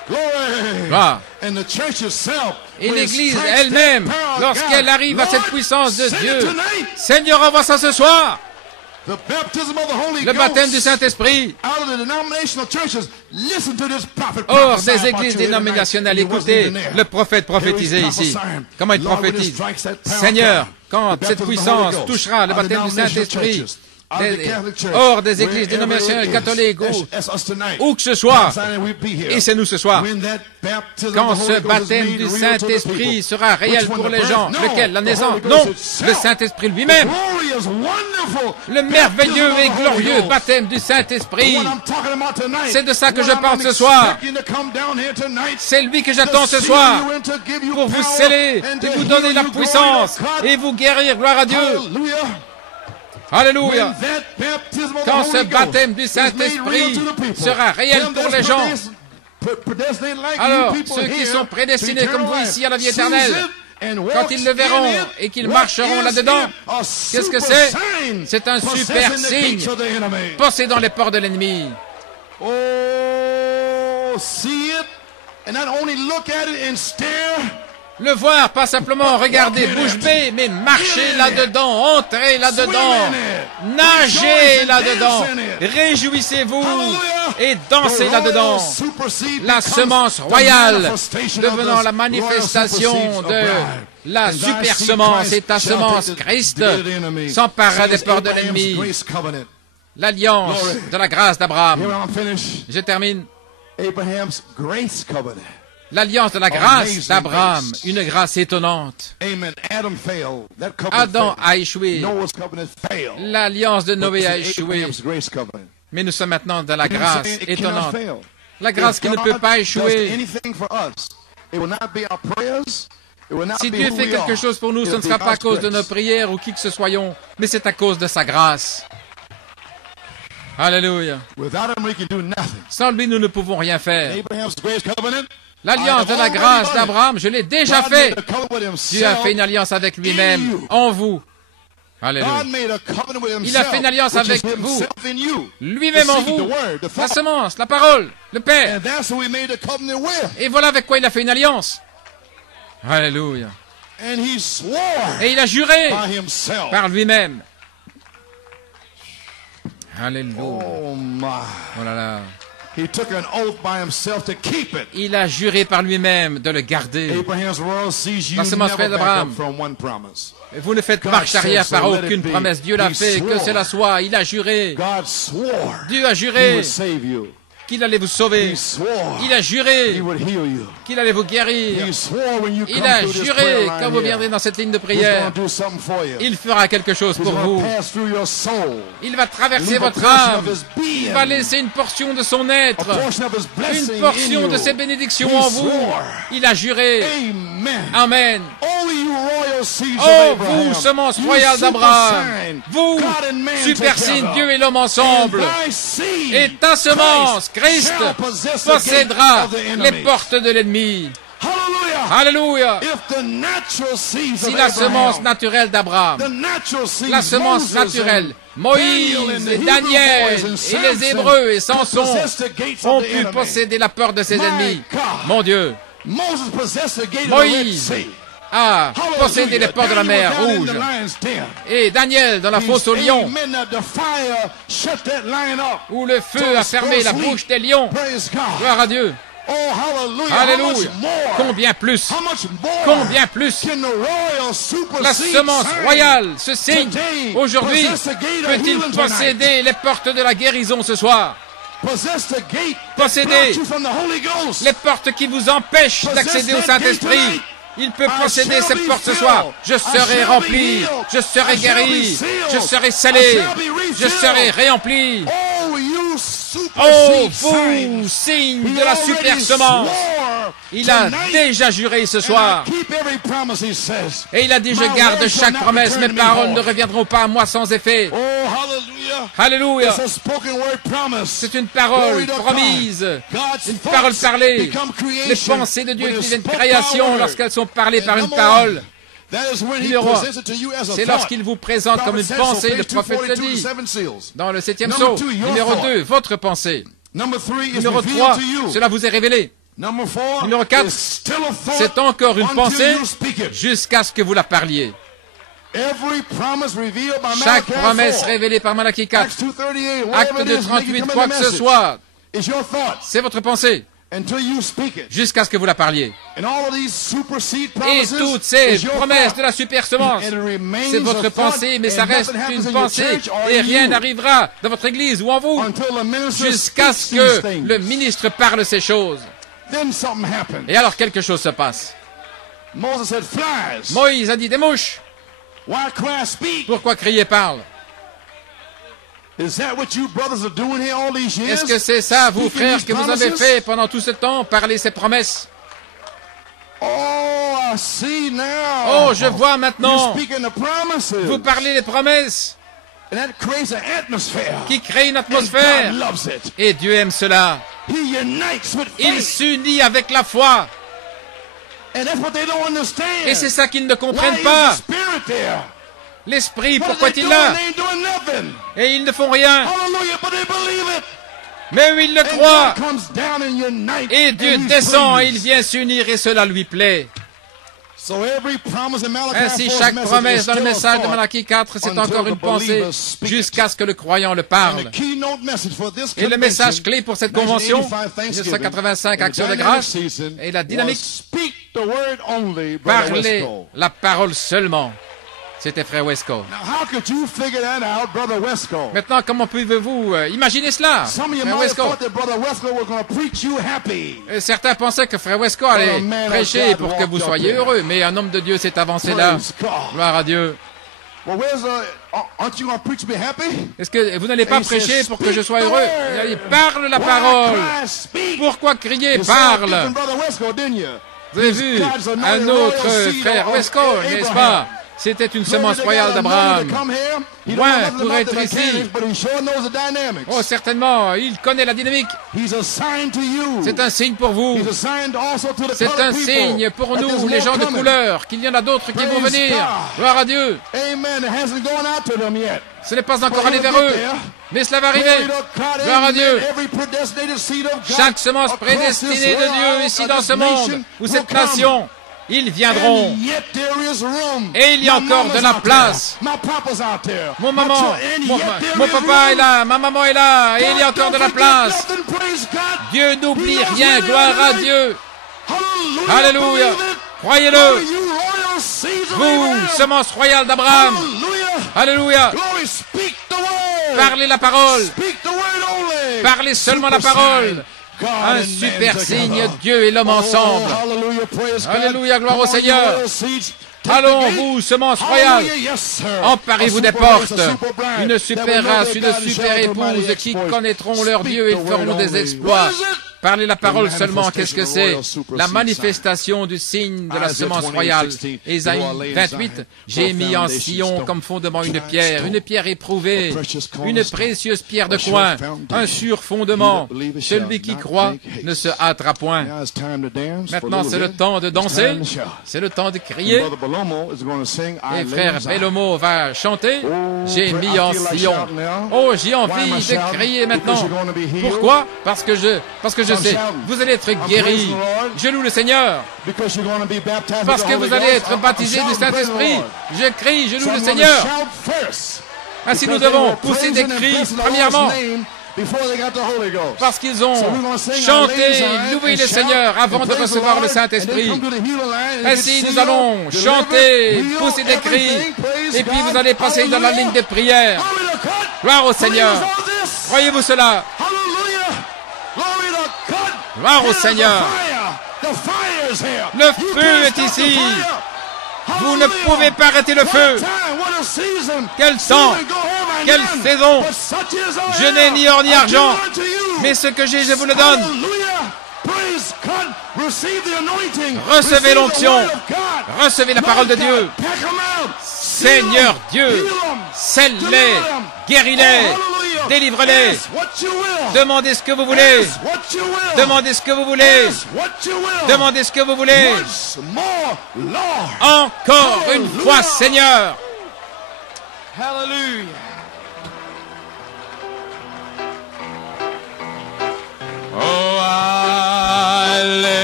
Gloire. Et l'Église elle-même, lorsqu'elle arrive à cette puissance de Dieu, Seigneur, envoie ça ce soir. Le baptême du Saint-Esprit. Hors des églises dénominationnelles, écoutez, le prophète prophétisait ici. Comment il prophétise? Seigneur, quand cette puissance touchera le baptême du Saint-Esprit, hors des églises dénominationnelles catholiques, où que ce soit, et c'est nous ce soir, quand ce baptême du Saint-Esprit sera réel pour les gens, lequel? La naissance? Non, le Saint-Esprit lui-même. Le merveilleux et glorieux baptême du Saint-Esprit. C'est de ça que je parle ce soir. C'est lui que j'attends ce soir pour vous sceller et vous donner la puissance et vous guérir. Gloire à Dieu. Alléluia. Quand ce baptême du Saint-Esprit sera réel pour les gens, alors ceux qui sont prédestinés comme vous ici à la vie éternelle, quand ils le verront et qu'ils marcheront là-dedans, qu'est-ce que c'est? C'est un super signe. Possédant les portes de l'ennemi. Le voir, pas simplement regarder, bouche bée, mais marcher là-dedans, entrer là-dedans, nager là-dedans, réjouissez-vous et dansez là-dedans. La semence royale devenant la manifestation de la super semence et ta semence Christ s'emparera des portes de l'ennemi. L'alliance de la grâce d'Abraham. Je termine. L'alliance de la grâce d'Abraham, une grâce étonnante. Adam a échoué. L'alliance de Noé a échoué. Mais nous sommes maintenant dans la grâce étonnante. La grâce qui ne peut pas échouer. Si Dieu fait quelque chose pour nous, ce ne sera pas à cause de nos prières ou qui que ce soyons, mais c'est à cause de sa grâce. Alléluia. Sans lui, nous ne pouvons rien faire. L'alliance de la grâce d'Abraham, je l'ai déjà fait. Dieu a fait une alliance avec lui-même, en vous. Alléluia. Il a fait une alliance avec vous, lui-même en vous, la semence, la parole, le Père. Et voilà avec quoi il a fait une alliance. Alléluia. Et il a juré par lui-même. Alléluia. Oh là là. Il a juré par lui-même de le garder. La semence fait d'Abraham. Vous ne faites marche arrière par aucune promesse. Dieu l'a fait, que cela soit. Il a juré. Dieu a juré qu'il allait vous sauver. Il a juré qu'il allait vous guérir. Il a juré quand vous viendrez dans cette ligne de prière, il fera quelque chose pour vous. Il va traverser votre âme. Il va laisser une portion de son être, une portion de ses bénédictions en vous. Il a juré. Amen. Oh, vous, semence royale d'Abraham, vous, super signe, Dieu et l'homme ensemble, et ta semence, Christ, possédera les portes de l'ennemi. Alléluia. Si la semence naturelle d'Abraham, la semence naturelle, Moïse et Daniel et les Hébreux et Samson ont pu posséder la porte de ses ennemis. Mon Dieu, Moïse a possédé les portes de la mer Rouge. Et Daniel dans la fosse aux lions, où le feu a fermé la bouche des lions. Gloire à Dieu. Alléluia. Combien plus, combien plus la semence royale, ce signe, aujourd'hui, peut-il posséder les portes de la guérison ce soir? Posséder les portes qui vous empêchent d'accéder au Saint-Esprit. Il peut posséder ces portes ce soir. Je serai rempli, je serai guéri, je serai scellé, je serai réempli. Oh, vous, signe de la super semence. Il a déjà juré ce soir. Et il a dit, je garde chaque promesse. Mes paroles ne reviendront pas à moi sans effet. Alléluia. C'est une parole promise, une parole parlée. Les pensées de Dieu qui deviennent création lorsqu'elles sont parlées par une parole. Numéro 1, c'est lorsqu'il vous présente comme une pensée, le prophète le dit, dans le 7e psaume. Numéro 2, votre pensée. Numéro 3, cela vous est révélé. Numéro 4, c'est encore une pensée jusqu'à ce que vous la parliez. Chaque promesse révélée par Malachie 4, acte de 38, quoi que ce soit, c'est votre pensée jusqu'à ce que vous la parliez. Et toutes ces promesses de la super semence, c'est votre pensée, mais ça reste une pensée et rien n'arrivera dans votre église ou en vous jusqu'à ce que le ministre parle ces choses. Et alors quelque chose se passe. Moïse a dit des mouches. Pourquoi crier parle? Est-ce que c'est ça, vous frères, que vous avez fait pendant tout ce temps, parler ces promesses? Oh, je vois maintenant. Vous parlez des promesses qui créent une atmosphère. Et Dieu aime cela. Il s'unit avec la foi. Et c'est ça qu'ils ne comprennent pas. L'Esprit, pourquoi est-il là? Et ils ne font rien. Mais ils le croient. Et Dieu descend et il vient s'unir et cela lui plaît. Ainsi, chaque promesse dans le message de Malachie 4, c'est encore une pensée jusqu'à ce que le croyant le parle. Et le message clé pour cette convention, 1985, Action de grâce, est la dynamique. Parlez la parole seulement. C'était Frère Wesco. Maintenant, comment pouvez-vous imaginer cela, Frère Wesco? Certains pensaient que Frère Wesco allait prêcher pour que vous soyez heureux, mais un homme de Dieu s'est avancé là. Gloire à Dieu. Est-ce que vous n'allez pas prêcher pour que je sois heureux? Il a dit, parle la parole. Pourquoi crier, parle? Vous avez vu un autre Frère Wesco, n'est-ce pas? C'était une semence royale d'Abraham. Loin pour être ici. Oh, certainement, il connaît la dynamique. C'est un signe pour vous. C'est un signe pour nous, les gens de couleur, qu'il y en a d'autres qui vont venir. Gloire à Dieu. Ce n'est pas encore allé vers eux, mais cela va arriver. Gloire à Dieu. Chaque semence prédestinée de Dieu ici dans ce monde, ou cette nation, ils viendront. Et il y a encore de la place. Mon papa est là, ma maman est là, et il y a encore de la place. Dieu n'oublie rien, gloire à Dieu. Alléluia. Croyez-le. Vous, semence royale d'Abraham. Alléluia. Parlez la parole. Parlez seulement la parole. Un super signe, Dieu et l'homme ensemble. Alléluia, gloire au Seigneur. Allons, vous, semence royale, emparez-vous des portes. Une super race, une super épouse qui connaîtront leur Dieu et feront des exploits. Parlez la parole seulement, qu'est-ce que c'est? La manifestation du signe de la semence royale. Ésaïe 28, j'ai mis en Sion comme fondement une pierre éprouvée, une précieuse pierre de coin, un sûr fondement. Celui qui croit ne se hâtera point. Maintenant, c'est le temps de danser, c'est le temps de crier. Et frère Bellomo va chanter, j'ai mis en Sion. Oh, j'ai envie de crier maintenant. Pourquoi? Parce que je sais, vous allez être guéris. Je loue le Seigneur. Parce que vous allez être baptisés du Saint-Esprit. Je crie, je loue le Seigneur. Ainsi nous devons pousser des cris, premièrement, parce qu'ils ont chanté, loué le Seigneur avant de recevoir le Saint-Esprit. Ainsi nous allons chanter, pousser des cris, et puis vous allez passer dans la ligne de prière. Gloire au Seigneur. Croyez-vous cela? Gloire au Seigneur. Le feu est ici. Vous ne pouvez pas arrêter le feu. Quel temps, quelle saison. Je n'ai ni or ni argent, mais ce que j'ai, je vous le donne. Recevez l'onction. Recevez la parole de Dieu. Seigneur Dieu, scelle-les, guéris-les, délivre-les. Demandez ce que vous voulez. Demandez ce que vous voulez. Demandez ce que vous voulez. Encore une fois, Seigneur. Hallelujah. Oh, hallelujah.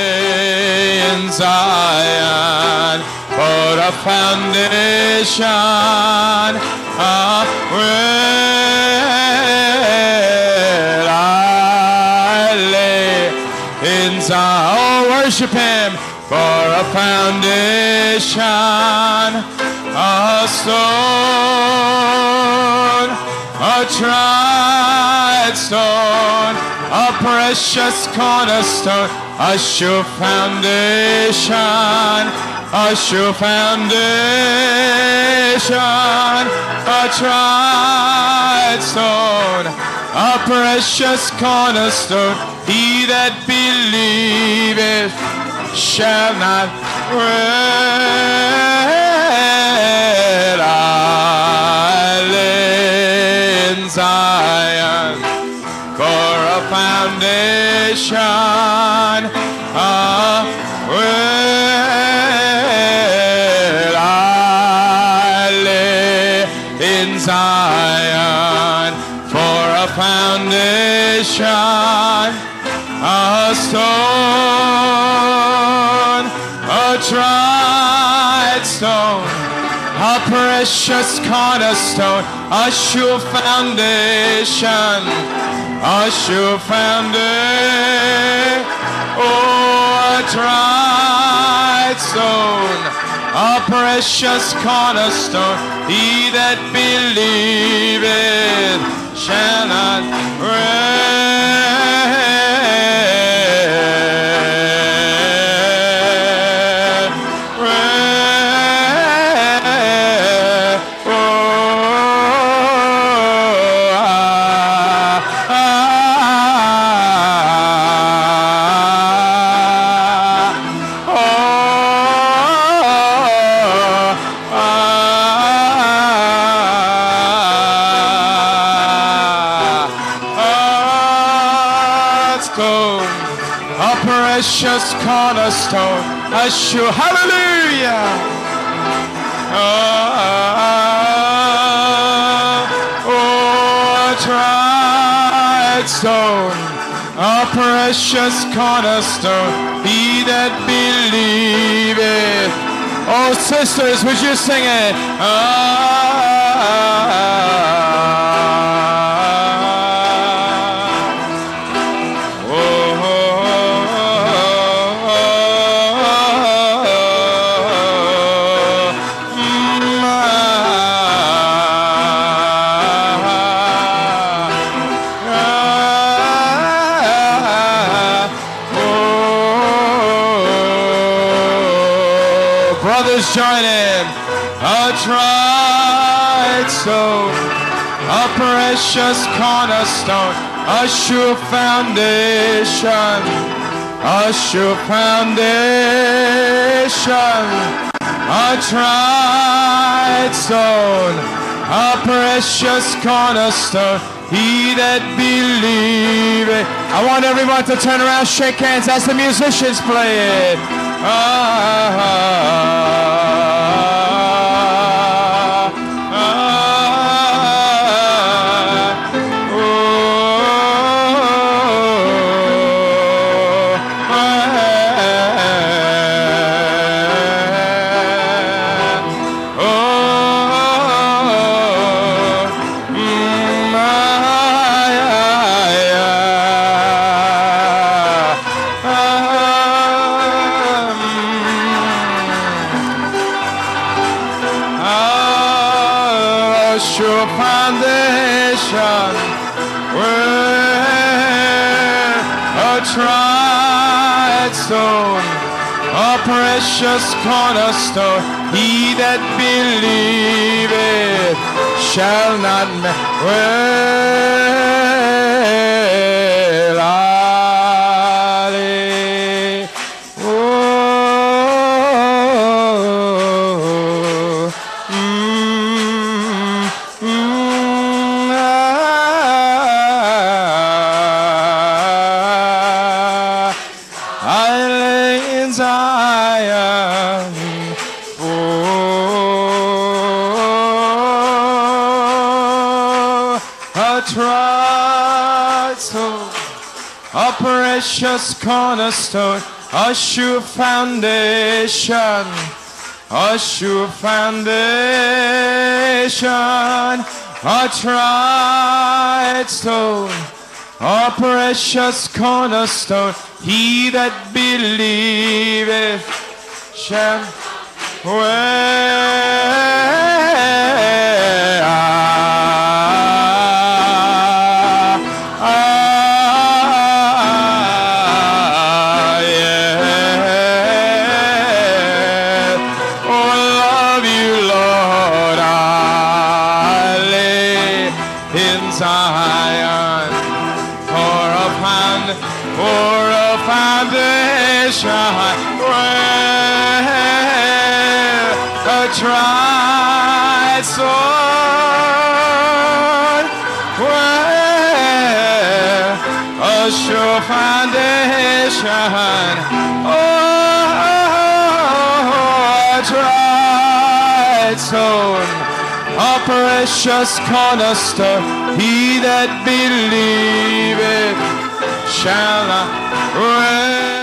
in Zion, for a foundation will I lay in Zion. Oh, worship Him. For a foundation, a stone, a tried stone, a precious cornerstone, a sure foundation, a sure foundation, a tried stone, a precious cornerstone. He that believeth shall not will I lay in Zion, for a foundation will I lay in Zion, for a foundation, a stone, a tried stone, a precious cornerstone, a sure foundation, a sure foundation. Oh, a tried stone, a precious cornerstone. He that believeth shall not precious cornerstone, a sure, hallelujah. Oh, a tried stone, a precious cornerstone, he that believeth. Oh, sisters, would you sing it? Join in. A tried stone, a precious cornerstone, a sure foundation, a sure foundation, a tried stone, a precious cornerstone. He that believeth. I want everyone to turn around, shake hands as the musicians play it. Precious cornerstone, he that believeth shall not will I lay. Precious cornerstone, a sure foundation, a sure foundation, a tried stone, a precious cornerstone. He that believeth shall Zion, for a foundation, where a tried sword, where a sure foundation, a tried stone, a precious cornerstone. He that believeth shall not